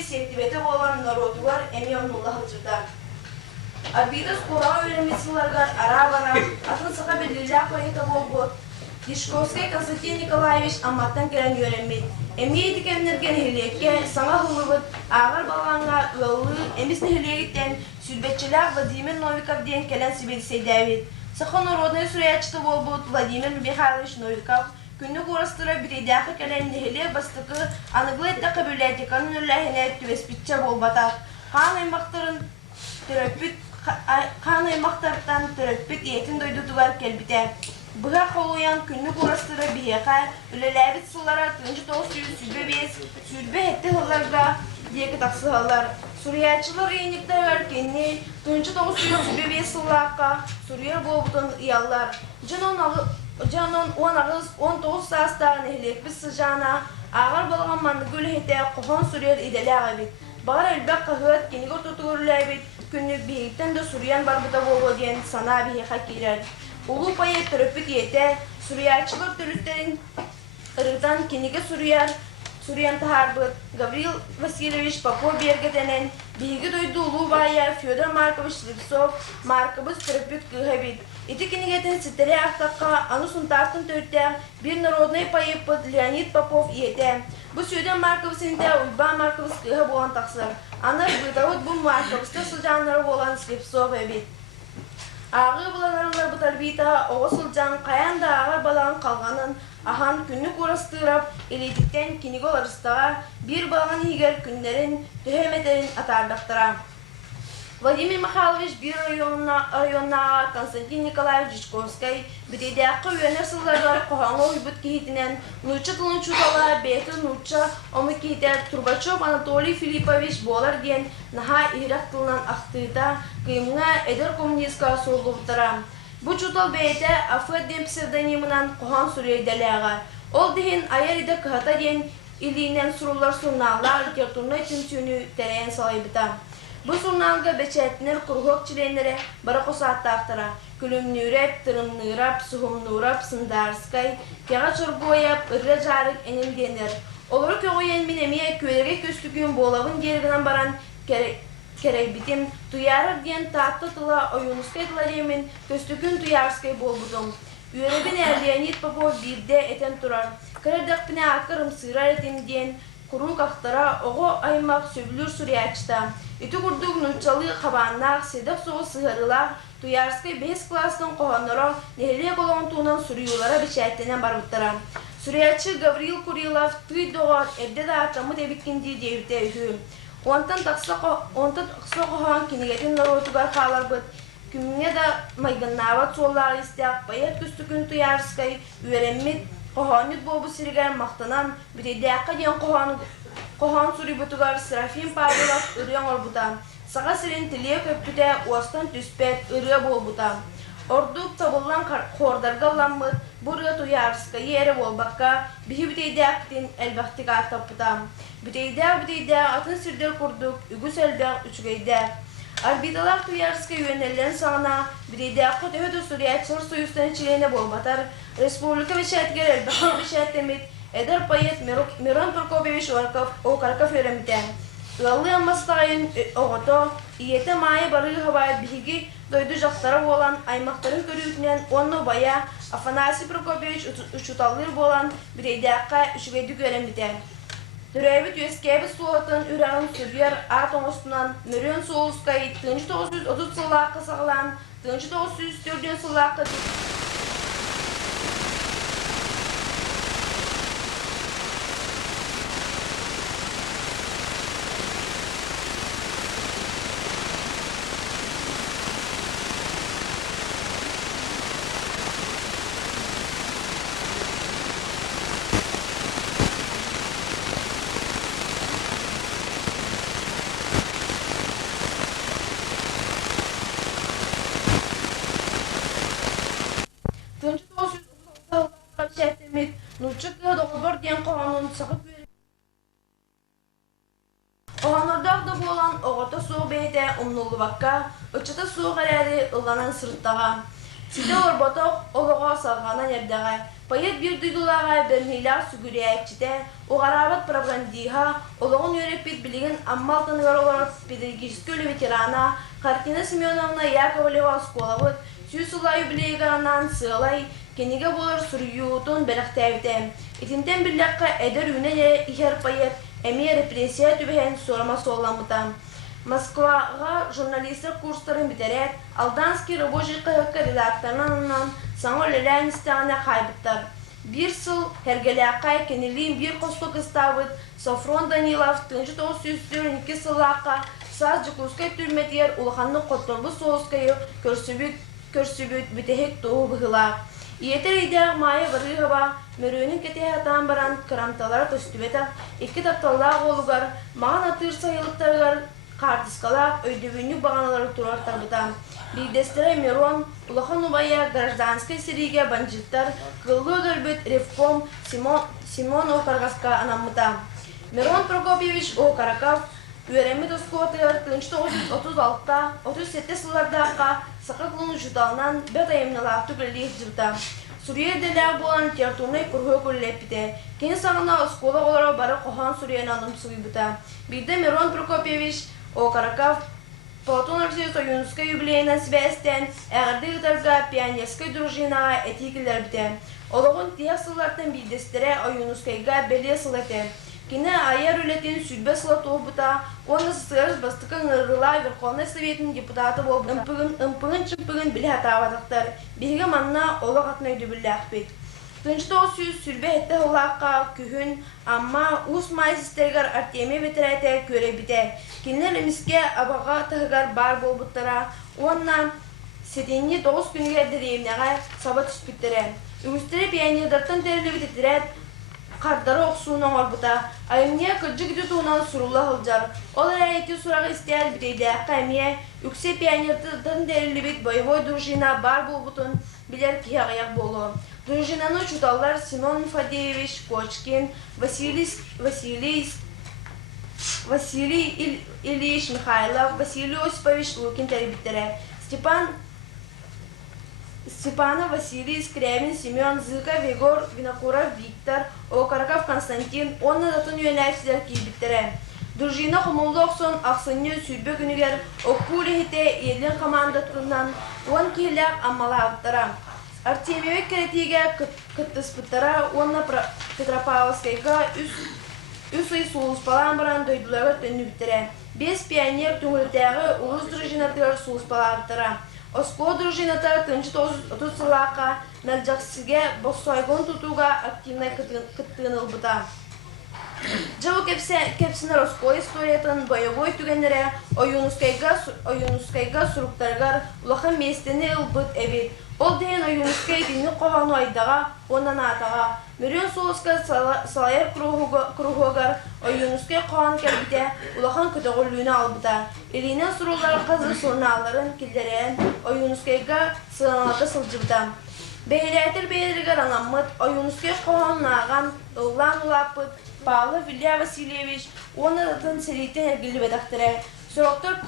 сектибеті болған народуар әме онылы ғылжырда. Арбида скораға өремесіларғар ара-бара атын сыға белгілі пайыта болбуд. Дишковский Константин Николаевич амматтан келен өремет. Әме едік әмнерген хелекке саңа ғылыбыт ағыр балғанға ұлы әмесін хелегеттен сүрбетчілер Владимир Новиков ден келен Сибирсейдәвет. Сақы народный сүрәчті болбуд Владимир Михайлович Новиков күнні қорастыра бітейдәқі келен нехеле бастықы анығылы әттіқі библиотеканын үләхіне түвеспітчі болбатақ. Қан аймақтардан түріппіт етін дойдутуғар келбіте. Бұға қолуян күнні қорастыры бейеқа үлеләбіт сыллара 1935 сүрбе әтті ғыларға декі тақсығалар. Suriyatçılar yenilikler kenni 1925 yıllarca Suriye boğutun iyallar. Canon 10 ağız 19 saastar nehlek bir sıcağına ağır balığın mandıgül hete kohon Suriye idelâğı bit. Bağır elbek kahvet kenni tutuğurlar bit. Günlük bihitten de Suriyan barbuta boğu diyen sana bihi hakiler. Ulu payet töröpük yete Suriyatçılar türütlerin ırıdan kenniga Suriyan taharbıt Gavril Vasilyevich Popov bergetenen bilgi duydu ulu baya Fyodor Markovich Slipsov Markovich töröpük kıhabit. İti kennigetin sitere aktakka anusun tartın törtler bir narodnay payıpıt Leonid Popov yete. Bu Fyodor Markovich'in de Uyba Markovich kıhab olan taksır. Anar bıdavut bu Markovich'ta sıcanları olan Slipsov ebit. Ağı bulanarlar bu tarbita oğusulcan kayan da ağı balağın kalganın ahan günlük uğrastırap elidikten kinigol arıstığa bir balağın higer günlerin tühemetlerin atardaktıra. Vladimir Mikhailovich bir rayonuna Konstantin Nikolayev Jishkovskay büteyde akı üyener sıllarlar kohanlı uybut kehitinen Nurça tılın çutala beytı Nurça omu kehiter Turbachov Anatoly Filipovich boğalar diyen naha Irak tılınan aktığıda kıyımına eder komünistka soruluptıra. Bu çutal beyte Afet den pseudoniminden kohan Suriye'delerler. Ol dihin ayar ide kıhata diyen iliğinden surullar surnağlar literaturnay tümsünü tereyen salayıbıta. Bu surnalga beçetler kurhok çilenlere barako saatte aktara. Külüm nürep, tırım nürap, suhum nürap, sındarskay, kega çorgoyap, ırra jarık enim denir. Olur ki oyen minemiye köylere köstükün boğlavın gerginen baran kerey bitim, duyarır diyen tatlı tıla oyunuskay tıla demin köstükün duyarskay bolbudum. Üyerebin Leonid Popov birde eten turar. Kırırdak bine akırım sığrar etim diyen kurun kaktara oğu aymak sövülür Suriyatçıda. İti kurduk nurçalı kabanlar, sedef soğu sığırılar, Duyarskay 5 klasının kohanlara nehirliye kolağın tuğunan Suriyulara biçayetlenen barbıttıra. Suriyatçı Gavril Kurilov tüy doğar evde de atamı debikindi devde ühü. Ondan taksa kohan kinigetin narotugar kalar bıt. Kümüne de maygannavat sollar isteyak bayat küstükün Duyarskay üyerenmit kohanit bobu sirigen maktanan büteydeakka diyen kohan suri butugar Serafim Pavlov ırıyan olbutan. Sağa sirin tiliye köpüde uastan tüspet ırıya bolbutan. Orduk tabullan kordarga lanmıt buraya Duyarskayı ere bolbakka bihi büteydeaktin elbaktika ataputan. Büteyde atın sirder kurduk ügüs elbak üçgeyde. Arbitalar Duyarskay yönellerin sağına büteydeakka töhödü Suriyatçılar soyustan çilene bolbatar. Respublika beşetger elbakta beşetlemit eder payet Miron Prokopyevich Okarkov öğrenmiten. Iğalı yanmastayın oğutu, iyete maya barığı havaya bihigi doydu jaktara olan aymakların körüyütünen onu baya Afanasi Prokopyevich uçutalır bolan bireydeakka üçügeydik öğrenmiten. Dürevit Yüskevit Suatın ürağın sürüyer Aton ostundan Müryon Soğuskay 1930 yıllarka sağlan 1904 yıllarka Nurçukya doğubur diyen koğanın sakıp verir. Oğanırdak da boğulan oğurta soğuk beyde umnulu bakka, uçata soğuk araydı ıllanan sırıttağa. Side orbotok oluğa salgana yerdağa, payet bir duydulağa berniler sügüreyekçide, o garabat propagandiha, oluğun yörepit bilgin ammal tanıgar olarak pedagogический veterana, Kartina Semyonovna Yakovleva Skolavut, Süyüsula yubileyiganan sığalay, Keniga bolar Suriyutun beraktayvde. İtinden birlikte eder üneye iher payet, emi represiya tübehen sorma sollamıdan. Moskvaga jurnalistler kursların biterek, Aldanski Roboji Kayakka redaktorlarından sana lelen istihane kaybettar. Bir sıl hergelakay keniliğin bir kostok istavıt, Sofron Danilov 1902 sılaka, Saz Cukuskay türmetiyer ulhanlı kottorlu soğuskayı körsübüt bütehek doğu bıhıla. Yeter ide maya varı hava, mörüğünün kete hatan baran kıramtalara töstübete, iki taptallağı olugar, mağan atır sayılıktarlar, картискалак өйдөбүнүк баганалары турар тарбыта. Бейдестері Мирон, Улахан Убая, гражданской сириге банжиттар, кыллы дөрбіт Ревком Симон Окаргаска анамыта. Мирон Прокопьевич Окараков, Үйеремі Доскотығыр 1936-та, 37 сыллардаққа сақықлының жұталынан бәт айымнылақты білдейік жүрді. Сүрия дәләғ болан тертурнай күргі көллепіде. Кені сағына ұскола олары бары қохан Сүрияны анымсығы бұта. Бірді Мирон Прокопьевич Окараков Платон Арсиусо юнускай юбилейна связьтен әғірді ғытарға пионерскай дружинаға этикілер біте. Олығын тияқ сыллартын білдестері юнускайға бәле сылаты. Кені айар үлетін сүлбе сылат олбыта, оны сырыз бастықын ұрғыла Верховный Советінің депутаты болып ымпығын білі атавадықтар. Берге манна олық атнай дүбілі ақпет. Тыншты осыз сүлбе әтті олаққа күхін, амма ұс майсыстергар Артемия ветерәйті көре біте. Кенілер еміске абаға тұғығар бар болбыттара, онна сетенне 9 күніге дірейімнеға сабат үспіттірі. Үгістері пионердартын тәрілі бітетірәт, қардары оқсуынан орбыта, айымне күрджі күді туынан сұрулы ғылжар. Олар әйті сұрағы істер бітейді әққаймия, үксе пионердартын тәрілі бет боевой дружина бар болбытын білер кияғаяқ болу. Дружинаны чуталлар Семен Фадеевич Кочкин, Василий Ильич Михайлов, Василий Осипович Лукин тәрбиттері. Степанов Василий Скрябин, Семен Зыков, Егор Винокуров, Виктор, Окараков Константин, онны датын үйенәйсіздер кейбіттері. Дружина құмылдық сон ақсынны сүрбе күнігер оққулі хете елін командатынан 10 кейләк аммала авттара. Артемия керетиге кыттыспыттара, онна Петропавловскайга үс ай суылыспалан баран дойдулары төннүбіттері. 5 пионер түңілтәғі ұлыс дружинатығыр суылыспалағыттара. Оско дружинатар 1930 сылаққа нәлжақсыге боссойгон тұтуға активнай кыттығыныл бұта. Жылы кепсінер Оско историятын боевой түгенлері ойынускайға сұруқтарғар ұлақын местені ұлбыт әбет. Ол дейін ойынускай дені қоғаны айдаға, ондан атаға. Мөрен соғысқа салайыр күрғығар ойынускай қоғаны кәлбіте ұлақын күтіғылуына албыта. Елінен сұрулары қазір сұрналарын келдерен ойынускайға сығаналаты сылжыбыта. Бәйләйтір бәйлергер анамыт ойынускай қоғаны аған ұлан ұлапыт Павлов Илья Васильевич оны датын сәрейтен әргілі бәдақтыры. Сұрақтар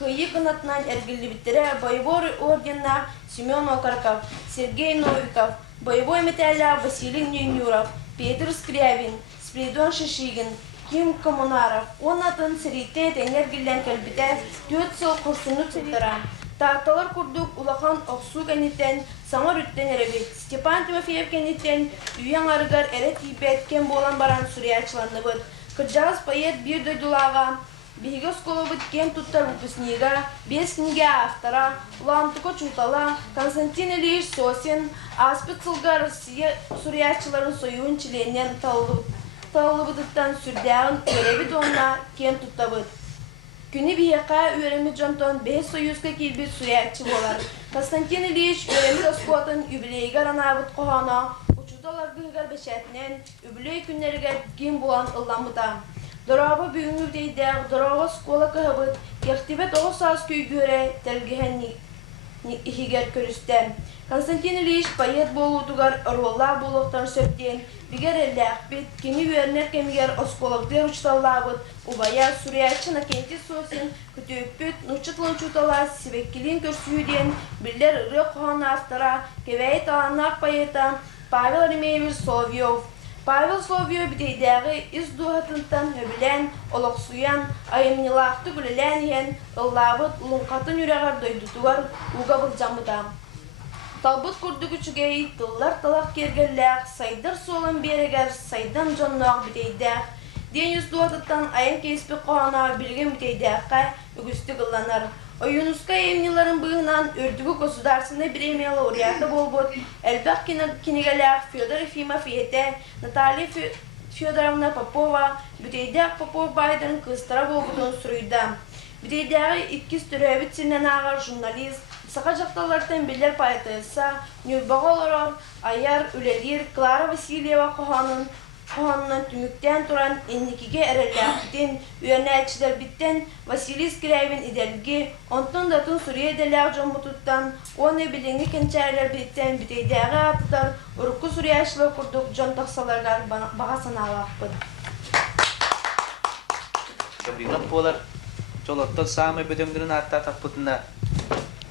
күйі қынатынан әргілі біттірі боевой орденна Семен Окарков, Сергей Новиков, боевой металля Василий Нюнюров, Петр Скрябин, Спиридон Шишигин, Ким Коммунаров. Оны датын сәрейтен әргілден кәлбіті 4 сыл құрсынық сәттіра. Тарталар күрдік ұлақан оқсу кәнеттен, саңыр үттен әребет. Степан Тимофеев кәнеттен үйен арығар әрі тейбет кен болан баран сүриячыланды бұд. Кыржағыз пайет бір дойдулаға, Биге скола бұд кен тұттар выпускнига, 5 книге автора, Ламтуко Чутала, Константин Ильич Сосин, Аспет Сылға Россия сүриячыларын союын чиленен талылы бұдыттан сүрдәғын көребі донна кен тұтта бұд. Күні бияқа үйерімі жонтон 5 союзға келбет сүриячы болар. Константин Ильич үйерімі Доскотын юбилейгар анабыд қоғана, учудалар бұғығар бәшәтінен юбилей күнлерге ген болан ылламыда. Дорога бүгінгі дейдәғ, дорога скола кығыбыд, ектебе 9 саас көй көре тәлгіген ихигер көрістен. Константин Ильич пайет болуытугар ұролла болуқтан сөптен, бігер әлләқпет, кені үйернер кемігер осколықтер ұчталлабыд, убая сүриячына кенті сосын, күтөппіт, нұчытлын чутала, себеккелін көрсүйден, білдер ұры қоғаны автора, кевәйт аланнақ пайета Павел Ремеевич Соловьев. Павел Соловьев бітейдәғі из дуғатынтан өбілән, олықсуян, айымнилақты күлілән ен, ұллабыт, ұлынқатын үрәғар дойдутуғар ұға бұлжамыда. Талбыт күрдігі чүгей, тыллар талақ кергерләқ, сайдар солын берегер, сайдан жоннақ бітейдәқ. Ден из дуғатыттан айын кейспі қоғана білген бітейдәққа үгісті қылланар. Oyunuska emnilerin bığınan ördüğü государственной премия лауреаты болбут. Эльбах кинегалях Федор Ефимов ете, Наталья Федоровна Попова, бүтейдәк Попов байдың кыстара болбутын сүрүйді. Бүтейдәгі иккіз түрәбіт сенен ағар журналист, сақа жақталардан білер поэтесса, Нюрбағаларар, Аяр Үлелер, Клара Васильева қоғанын Онна түмүктен туран энникиге эрелләктен, үөнәчилер биттен Василий Скрябин иделги, онтон датын Сурия деләк жомутуттан, оны билеңи кенчәрләр биттен битейдәге атытар, урукку Сурияшылы курдук жон тақсалардар бағасын алақпын. Гаврилов болар, жолоттон самый бөдөңдөрүн атта таппытына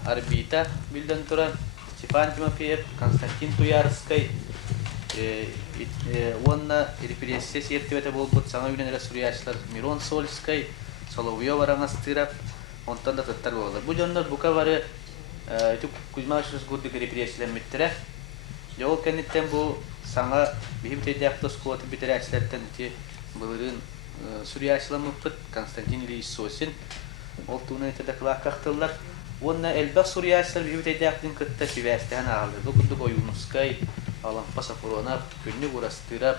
Арбита билден туран, Степан Тимофеев, Константин Туярский, онна репрессия сертибете болбут, саңа үйленер Сурияшылар Мирон Сольский, Соловьев араңастырап, онтан да таттар болар. Бу жоннор бука бары Кузьмашевс гурдык репрессияланмыттыра. Жол кенеттен бу саңа бихимтейде автос кулаты битерәчләрдән ити булырын Сурияшыланмыппыт Константин Ильич Сосин. Ол туны итәдә кылакактылар. Онна элбак Сурияшылар бихимтейде автын кытта сибәстән алды. Бу курдык Оюнускай, Алан Пасафуронап, күнне бурастырап,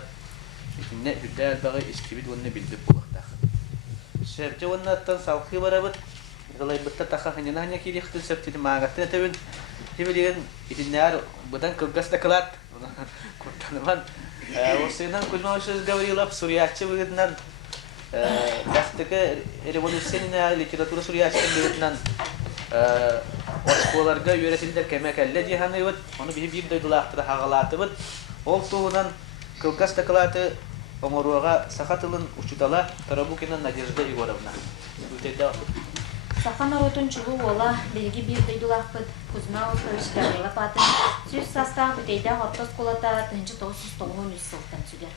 итинне бүдәл багы искибит онны билдеп булактак. Шәрҗә оннаттан салкы барабыт. Голай битта таха ханына кирихтен септиде магатын тәбен. Дибелеген итиннәр будан кылгаста кылат. Куртанман. Осыйдан Кузьмашевс Гаврилов Суриячы бүгеннән дәстәге революционная литература Суриячы бүгеннән Осколарга үйрәтелдер кәмәкәлле дигән бит. Аны бир дойдылактыр хагалаты бит. Ол тугынан кылгаста кылаты оңоруга сахатылын учутала Тарабукина Надежда Егоровна. Үтәдә Саха наротун чулу ола белги бир дойдулақпыт Кузьмашевс Гаврилов атын сүз састав бүтейдә ортос колата 1993 сылтан сүгер.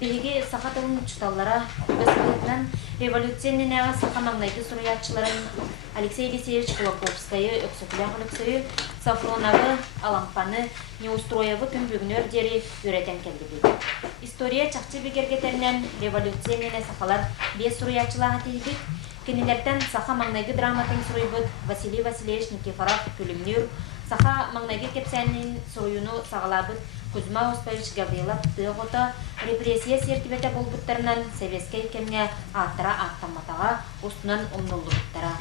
Белги сахатылын учуталлара өскөлтнән революционныйга саха маңнайды суриятчыларын Алексей Алексеевич Кулаковскайы, Өксөкүләк Сафроновы, Алампаны, Неустроевы күнбүгнөр дери үйрәтен келді. История чакчы бигергетерінен революционныйга сахалар бес суриятчылаға тейбит. Кенелерден саха маңнайгы драматын суруйбыт Василий Васильевич Никифоров күлімнүр, саха маңнайгы кепсәнін суруюну сағалабыт Кузьмашевс Гаврилов тыгыта репрессия сертибете болбуттарынан советский кемге аттара аттаматага устунан умнуллуктара.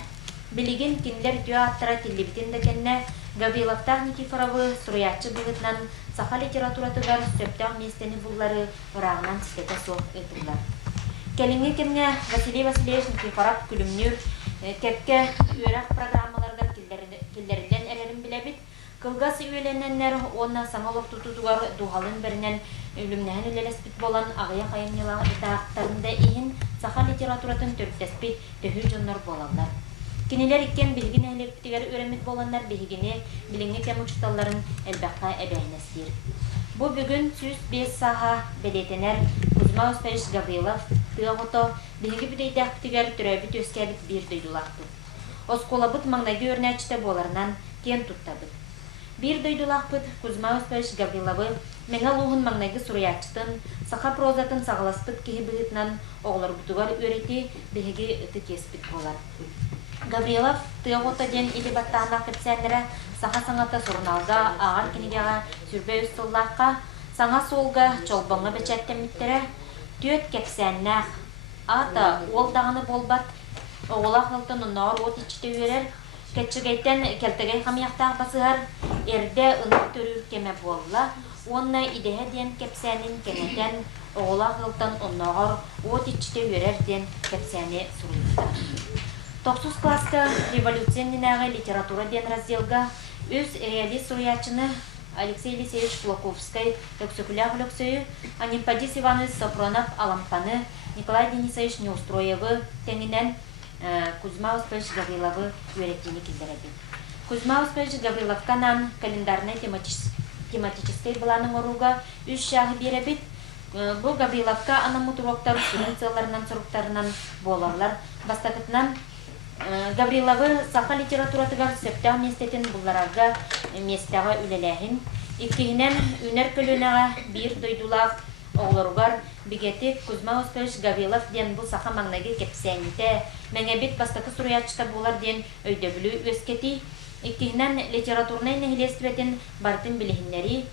Билеген киндер түйө аттара тиллибитин декенне Гавриловтар Никифоровы суруячы быгытнан саха литературатыгар сөптәң местени буллары ырагынан ситете соқ этилар. Келинге кемге Василий Васильевич Никифоров күлүмнүр кепке үйрәк программаларда киллерден эрерин билебит. Кылгас үйлененнер онна саңалык тутутугар дугалын беринен үлүмнәһен үлелеспит болан агыя кайымнылар итаактарында иһин саха литературатын төрттеспит төһү жоннор болалар. Кинилер иккен билгин электигер өремит боланнар бигине билинге кем учталларын элбакка эбәйнәсир. Бу бүгүн сүз 5 саха белетенер Кузьмашевс Гаврилов тыгыта биги бидейдактигер төрөбүт өскәбит бир дойдулакты. Осколабыт маңнайгы өрнәчтә боларынан кен туттабыт. Бир дойдулакпыт Кузьмашевс Гавриловы меңа лугун маңнайгы суриячтын саха прозатын сагаласпыт киһи быгытнан оглар бутугар өрети биги ыты кеспит болар. Гаврилов тыгыта ден или баттана кепсәнләре саха саңата журналга агар кинигага сүрбе үстөллакка саңа солга чолбоңга бечәттемиттере төт кепсәннәх ата ол даганы болбат оглак хылтын нор от ичте берер кечегейтен келтегей хамяктан басыгар эрде ынып төрүр кеме болла онна идеһе ден кепсәнин кенетен оглак хылтын онногор от ичте берер ден кепсәне сурулта. 9 класста революционныйга литература ден разделга үз реалист суриячыны Алексей Алексеевич Кулаковский, Өксөкүләк Анимпадис Иванович Сафронов, Алампаны, Николай Денисович Неустроевы, теңинен Кузьмашевс Гавриловы үйрәтини килдерәбит. Кузьмашевс Гавриловканан календарный тематический буланың оруга 3 шагы берәбит. Бу Гавриловка анамутуроктар суринцияларынан соруктарынан болалар. Бастакытынан Гавриловы саха литературатыгар сөптәң местетін булларга местәгә үлеләһин. Иккиһинен үнәр көлөнәгә бир дойдулак огларгар бигәте Кузьмашевс Гаврилов ден бу саха маңнайгы кепсәнитә мәңәбит бастакы суриячта булар ден өйдөбүлү өскети. Иккиһинен литературный нәһилестәтен бартын билеһиннәри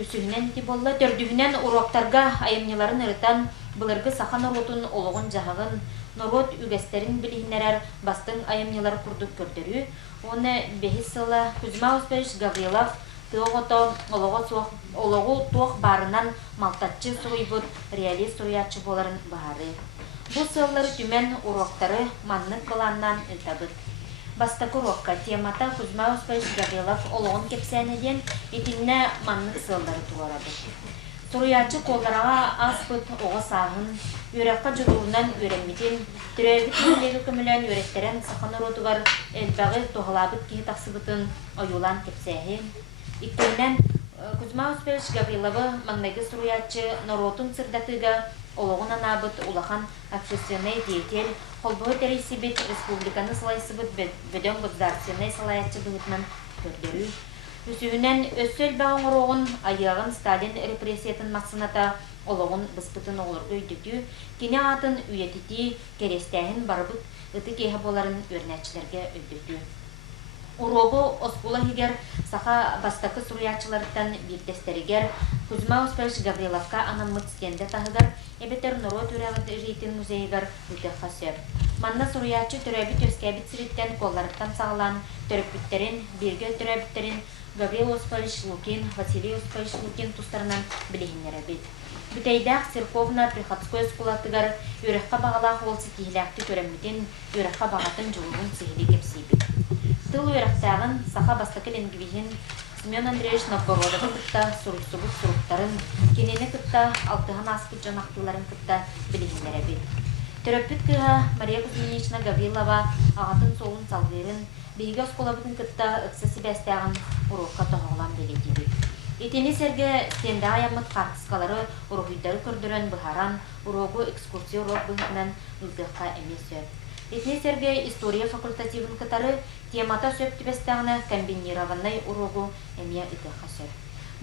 үсүннән ди болла төрдүһүнән уроктарга айымныларын ырытан булыргы саха наротун ологун жагын народ үгәстерин билеһиннәр бастың айымнылар курдук көрдөрү. Оны бехисла Кузьмашевс Гаврилов тыогото ологу туох барынан малтатчы суруйбут реалист суруячы боларын баары. Бу сыллары түмен уроктары маннык кыланнан ытабыт. Бастакы урокка темата Кузьма Успаевич Гаврилов ологон кепсәнеден итинне маннык сыллары туарабыт. Суруячы колларага аспыт ого сағын, үрәкка жұруынан өрәмметін, түрәбітін легі көмілен өрәттерен сақаныр отугар әлбәғі тоғылабыт кейі тақсыбытын ойулан кепсәйін. Иктеннен Кузьма Успаевич Гавриловы маңнайғы суруячы наротын сырдатыға ологон анабыт улахан общественный деятель, холбығы тәрейсібет республиканы салайсыбыт бөден государственный салаячы бұғытынан көрдірі. Үсігінен өссөл бағын ұроғын аяғын Сталин репрессиятын мақсыната олығын бұспытын олырғы өйдікті, кене атын үйетіті керестәйін барыбыт ұты кейі боларын өрнәтшілерге өйдікті. Урогу оскула хигер саха бастакы суруячыларыттан бирдестеригер Кузьма Успаевич Гавриловка анаммыт стенде тахыгар эбетер норо түрәгіт жейтін музейгар үтіққа сөп. Манна суруячы түрәбіт өскәбіт сіріттен колларыттан сағылан түрәбіттерін, бірге түрәбіттерін Гаврил Успаевич Лукин, Василий Успаевич Лукин тустарынан білігінер әбет. Бүтәйдәқ церковна приходской скулатыгар үріққа бағалақ ол сетихіләқті түрәмітен үріққа бағатын жылуын сихілі кепсейбет. Тыл үрәқтәғын саха бастакы ленгвихин Семен Андреевич Новгородовы кытта сурук-сурук суруктарын, кенені кытта алтыған аспыт жанақтыларын кытта білігінер әбет. Түрөппіт кыға Мария Кузьминична Гаврилова ағатын солын салғырын, бейгі осколабытын кытта ықсы себәстәғын урокқа тоғылан белетебет. Етені сәрге стенді аямыт қартысқалары урогүйдары көрдірін бұхаран, урогу экскурсия урок бұхынан ұлдыққа әмесі. Етіне сәрге история факультативын кытары темата сөп тібестәғына комбинированный урогу әме ұтыққа сөп.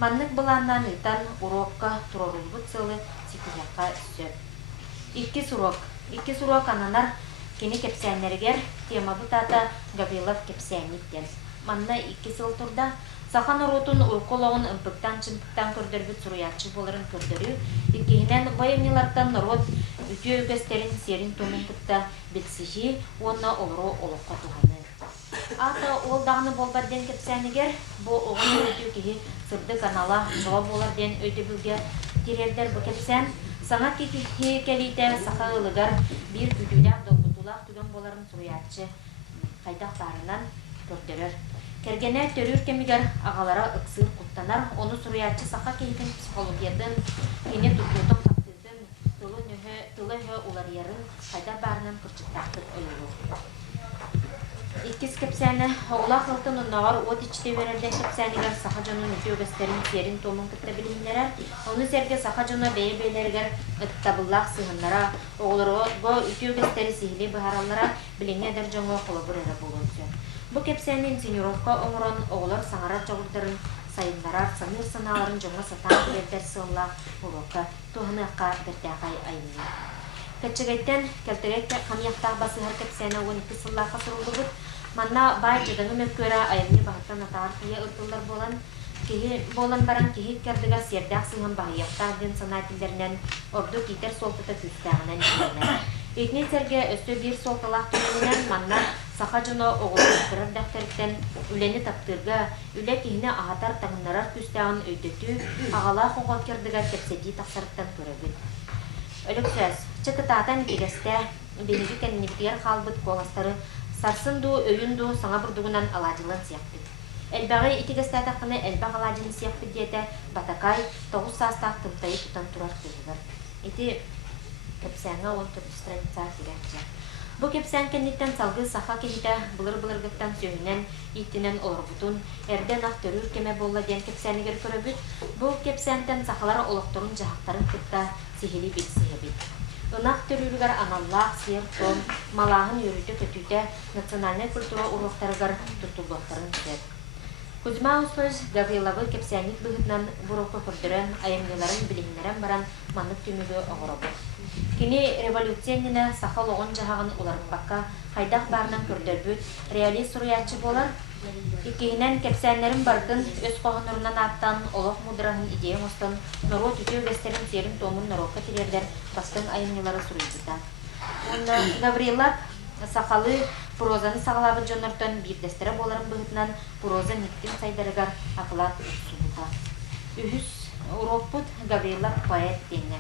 Маннык бұланнан ұтан урокқа тұрорылбыт сылы сетияққа сөп. Икки сурок ананар кені кепсәнергер тема бұтата Гаврилов кепсәниттен. Манна икки сыл турда Сахан урутун уркологун ымпыктан чымпыктан көрдөрбүт суруячы боларын көрдөрү, иккиһинен военныйлардан народ үтү өгөстерин серин томун кытта битсихи, онна олоро олокко туханы. Ата ол дагыны болбар ден кепсәнигер, бу оғын өтү киһи сырды канала жоо болар ден өтүбүлге тирердер бу кепсән, саңа киһи келите саха ылыгар бир күтүләк долбутулак түгөн боларын суруячы кайдактарынан көрдөрөр. Кергене төрүр кемигер ағалара ықсыр құттанар, оны суруячы саха кейтін психологиядын, кене тұтылдың тақтырдың, тылы хө улар ерін, қайда барынан күрчіктақтыр ойылу. Иккіз кепсәні, оғыла қылтын ұнағар от ичте верерден кепсәнігер саха жонын өте өгестерін серін томын күтті білімдерер, оны серге саха жона бейбейлергер ұттабыллақ сығынлара, оғылары бұ өте өгестері сихили бұхаралара біліңе дәр жоңы қолы бұрыры болуынсы. Бу кепсәнен тренировка оңырын оғылар саңара жоғылдырын, сайынларар, саныр саналарын жоңа сатан кердер сылла урокка, туғыныққа бірдәғай айынны. Кәтчігеттен кәлтірек қамияқтағы басығар кепсәні 12 сыллаққа сұрылдығыт, манна бай жадыңы мөккөрі айынны бағыттан атағар кие ұртылар болан баран кеге кердіға сердәқ сыңын бағияқтардың санатілдерінен орду кейтер солтыта күстәғінен келінер. Етіне серге өсті бір солтылақ түменінен манна саха жоно оғылы кірір дәқтеріктен үлені таптырға, үлі кейіне ағатар тағынларар күстәғын өйдөті, ағала қоға кердіға кепсеті тақсарыттан көрігіт. Өлік сөз, чықытатан кегесті, бенеге кәнініктер қалбыт қоластары, сарсынду, өйінду, саңа бұрдығынан аладжылан сияқпыт. Әлбәғі итігістәтіқіні әлбәғ аладжыны сияқпыт дейті батакай 9 састақ тымтайы тұтан тұрар көрігір. Еті кепсәңі 14 страница керекчі. Бу кепсән кәнниттен салғы саха кәнниті бұлыр-бұлыргыттан сөйінен, иттінен олырбутун, әрден ақ төрүр кеме болла ден кепсәнігер көрөбіт, бу кепсәнтен сахалары олықтырын жағақтарын кытта сихили бит сихибит. Ынақ төрүргар аналлақ, сер, том, малағын өрүті көтүйті национальный культура уруқтарыгар тұтылбақтарын сет. Кузьма Успаевич Гавриловы кепсәнік бұғытнан бұруқы көрдірін, айымгыларын білігінерен баран манық түмігі оғырабы. Кені революциянына сақал оғын жағағын оларықпаққа қайдақ барынан көрдірбіт, реалист сұруячы болар. Икейінен кепсәнлерін бардың өз қоғын ұрынан аттан, олық мұдырағын идеяң ұстын, нұру түтеу бәстерін серін томын нұрыққа терердер бастың айымгылары сұруйдыда. Гаврилов сақалы прозаны сағалабы жонортон бирдестері боларын бұғытынан проза ниттин сайдарыгар ақылат ұсуыта. Үхіс уроппут Гаврила поэт дене.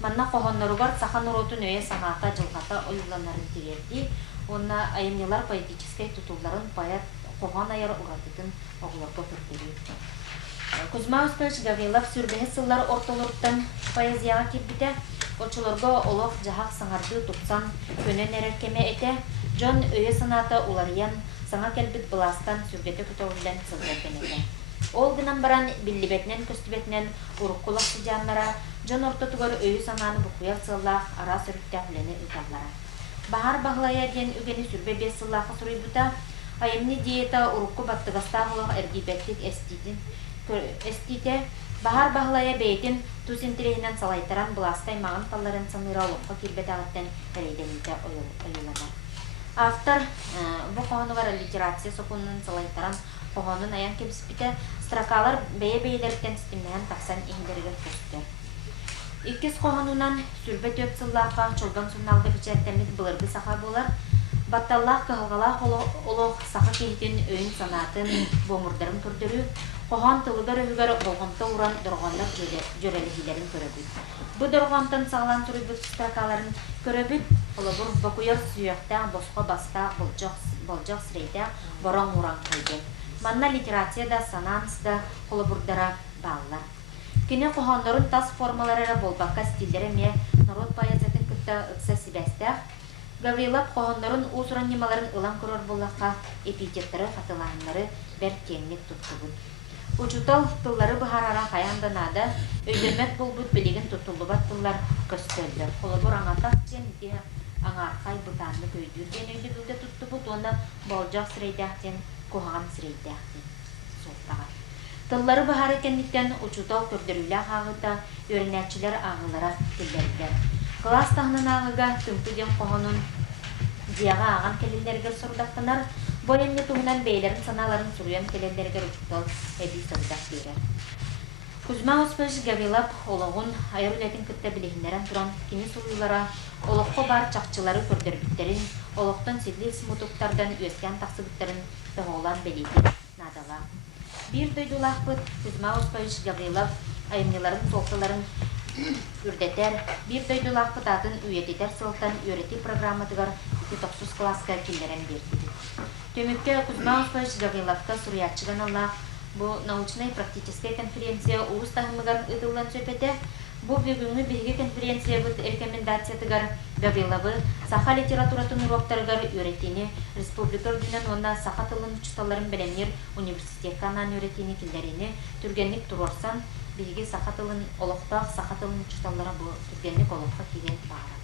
Манна қоғонноругар сахан уротун өе саната жылғата ойланарын терерди. Онна айымнелар поэтическай тутуларын поэт қоған айар ұратытын оғыларға көрдері. Кузьма Успевич Гаврилов сүрбеhe сыллар ортолуруттан поэзияға кирбите, очолорго олох жахақ саңарды тұқсан көнен әреркеме эте, Джон өйе саната улариян саңа келбіт бұластан сүрбеті күтауылдан сылдарген эте. Ол гынан баран биллибетнен көстібетнен уруккулақ сыжанлара, Джон ортотугар өйе сананы бұқуял сыллақ ара сүріттәхілені ұталлара. Бахар бағылая ден үгені сүрбе бес сыллақы сұрый бұта, айымны диета урукку баттығастағылық әргибеттік эстите, бахар бағылая бейтін тусын тірейінен салайтаран бұластай мағын талларын саныра олыққа кирбетағыттен әрейденіде ойылана. Автор бұл қоғаны бар литерация соқунын салайтаран қоғанын аян кебіспіте стракалар бейе-бейелерден стимнаян тақсан еңдерігер көстер. Иккес қоғанынан сүрбе төп сыллаққа чолган сұнналды бічәттеміз бұлырғы сақа болар. Батталлақ қығылғалақ олық сақа кейтін өйін санатын бомырдарын көрдірі, қоған тылыгар өгігер болғымта уран дұрғанлар жөрелігілерін көрөбіт. Бұ дұрғантын сағылан тұрыбыт стракаларын көрөбіт, олабыр бақуяр сүйіқтәң, босқа бастақ, болжақ сірейдәң, боран уран қойден. Манна литерацияда, санансыда олабырдара бағылар. Кені қоғандарын тас формаларыра болбаққа стилдері ме народ поэзиятын күтті ұқса сибәстәқ, Гаврилов қоғандарын ұсыран немаларын ұлан көрір болаққа эпитеттері қатыланлары бәр кеңнік тұттығын. Учутал тыллары бұхарара қаянданада өйдермет болбұт білеген тұттылыбат тыллар көстөлді. Қолыбыр аңатақ жемге аңарқай бұтанны көйдірген өйді білді тұттыбыт, оны болжақ сірейдәқтен, қоған сірейдәқтен солтаға. Тыллары бұхар екенліктен учутал көрдірілі ағыта өрінәтчілер ағылара тілдердер. Класс тағынан ағыға түмпіден қоғанын дияға аған келелерге сұрдақтанар, бойынны туғынан бейлерін саналарын сұруян келелерге ұқтал әбей сұрдақ берер. Кузьма Успевич Гаврилов олығын айыр үлетін күтті білігіндерін тұран кені сұлылара, олыққы бар чақчылары көрдірбіттерін, олықтың сидлес мұтықтардан өскен тақсыбыттарын тұғылан белейді надала. Bir duyduğulaq bud, Kuzma Uspevich Gavrilov ayımlıların soğuktaların үрдетер, bir duyduğulaq bud adın üyediter sıltan öğreti programıdıgar 9 klaska killeren berdi. Tömükке Kuzma Uspevich Gavrilovka suriyatçıgan Allah bu научно-практическая конференция улус тағымыгарын ұтылан сөпеті. Бұл бүгінгі бірге конференция бұд рекомендациятыгар Гавриловы саха литературатын уроктарыгар өретені республика үрдінен онна саха тылын ұчталарын білемнер университет канан өретені кілдерені түргенлік тұрорсан бірге саха тылын олықтақ саха тылын ұчталары бұл түргенлік олыққа келген бағар.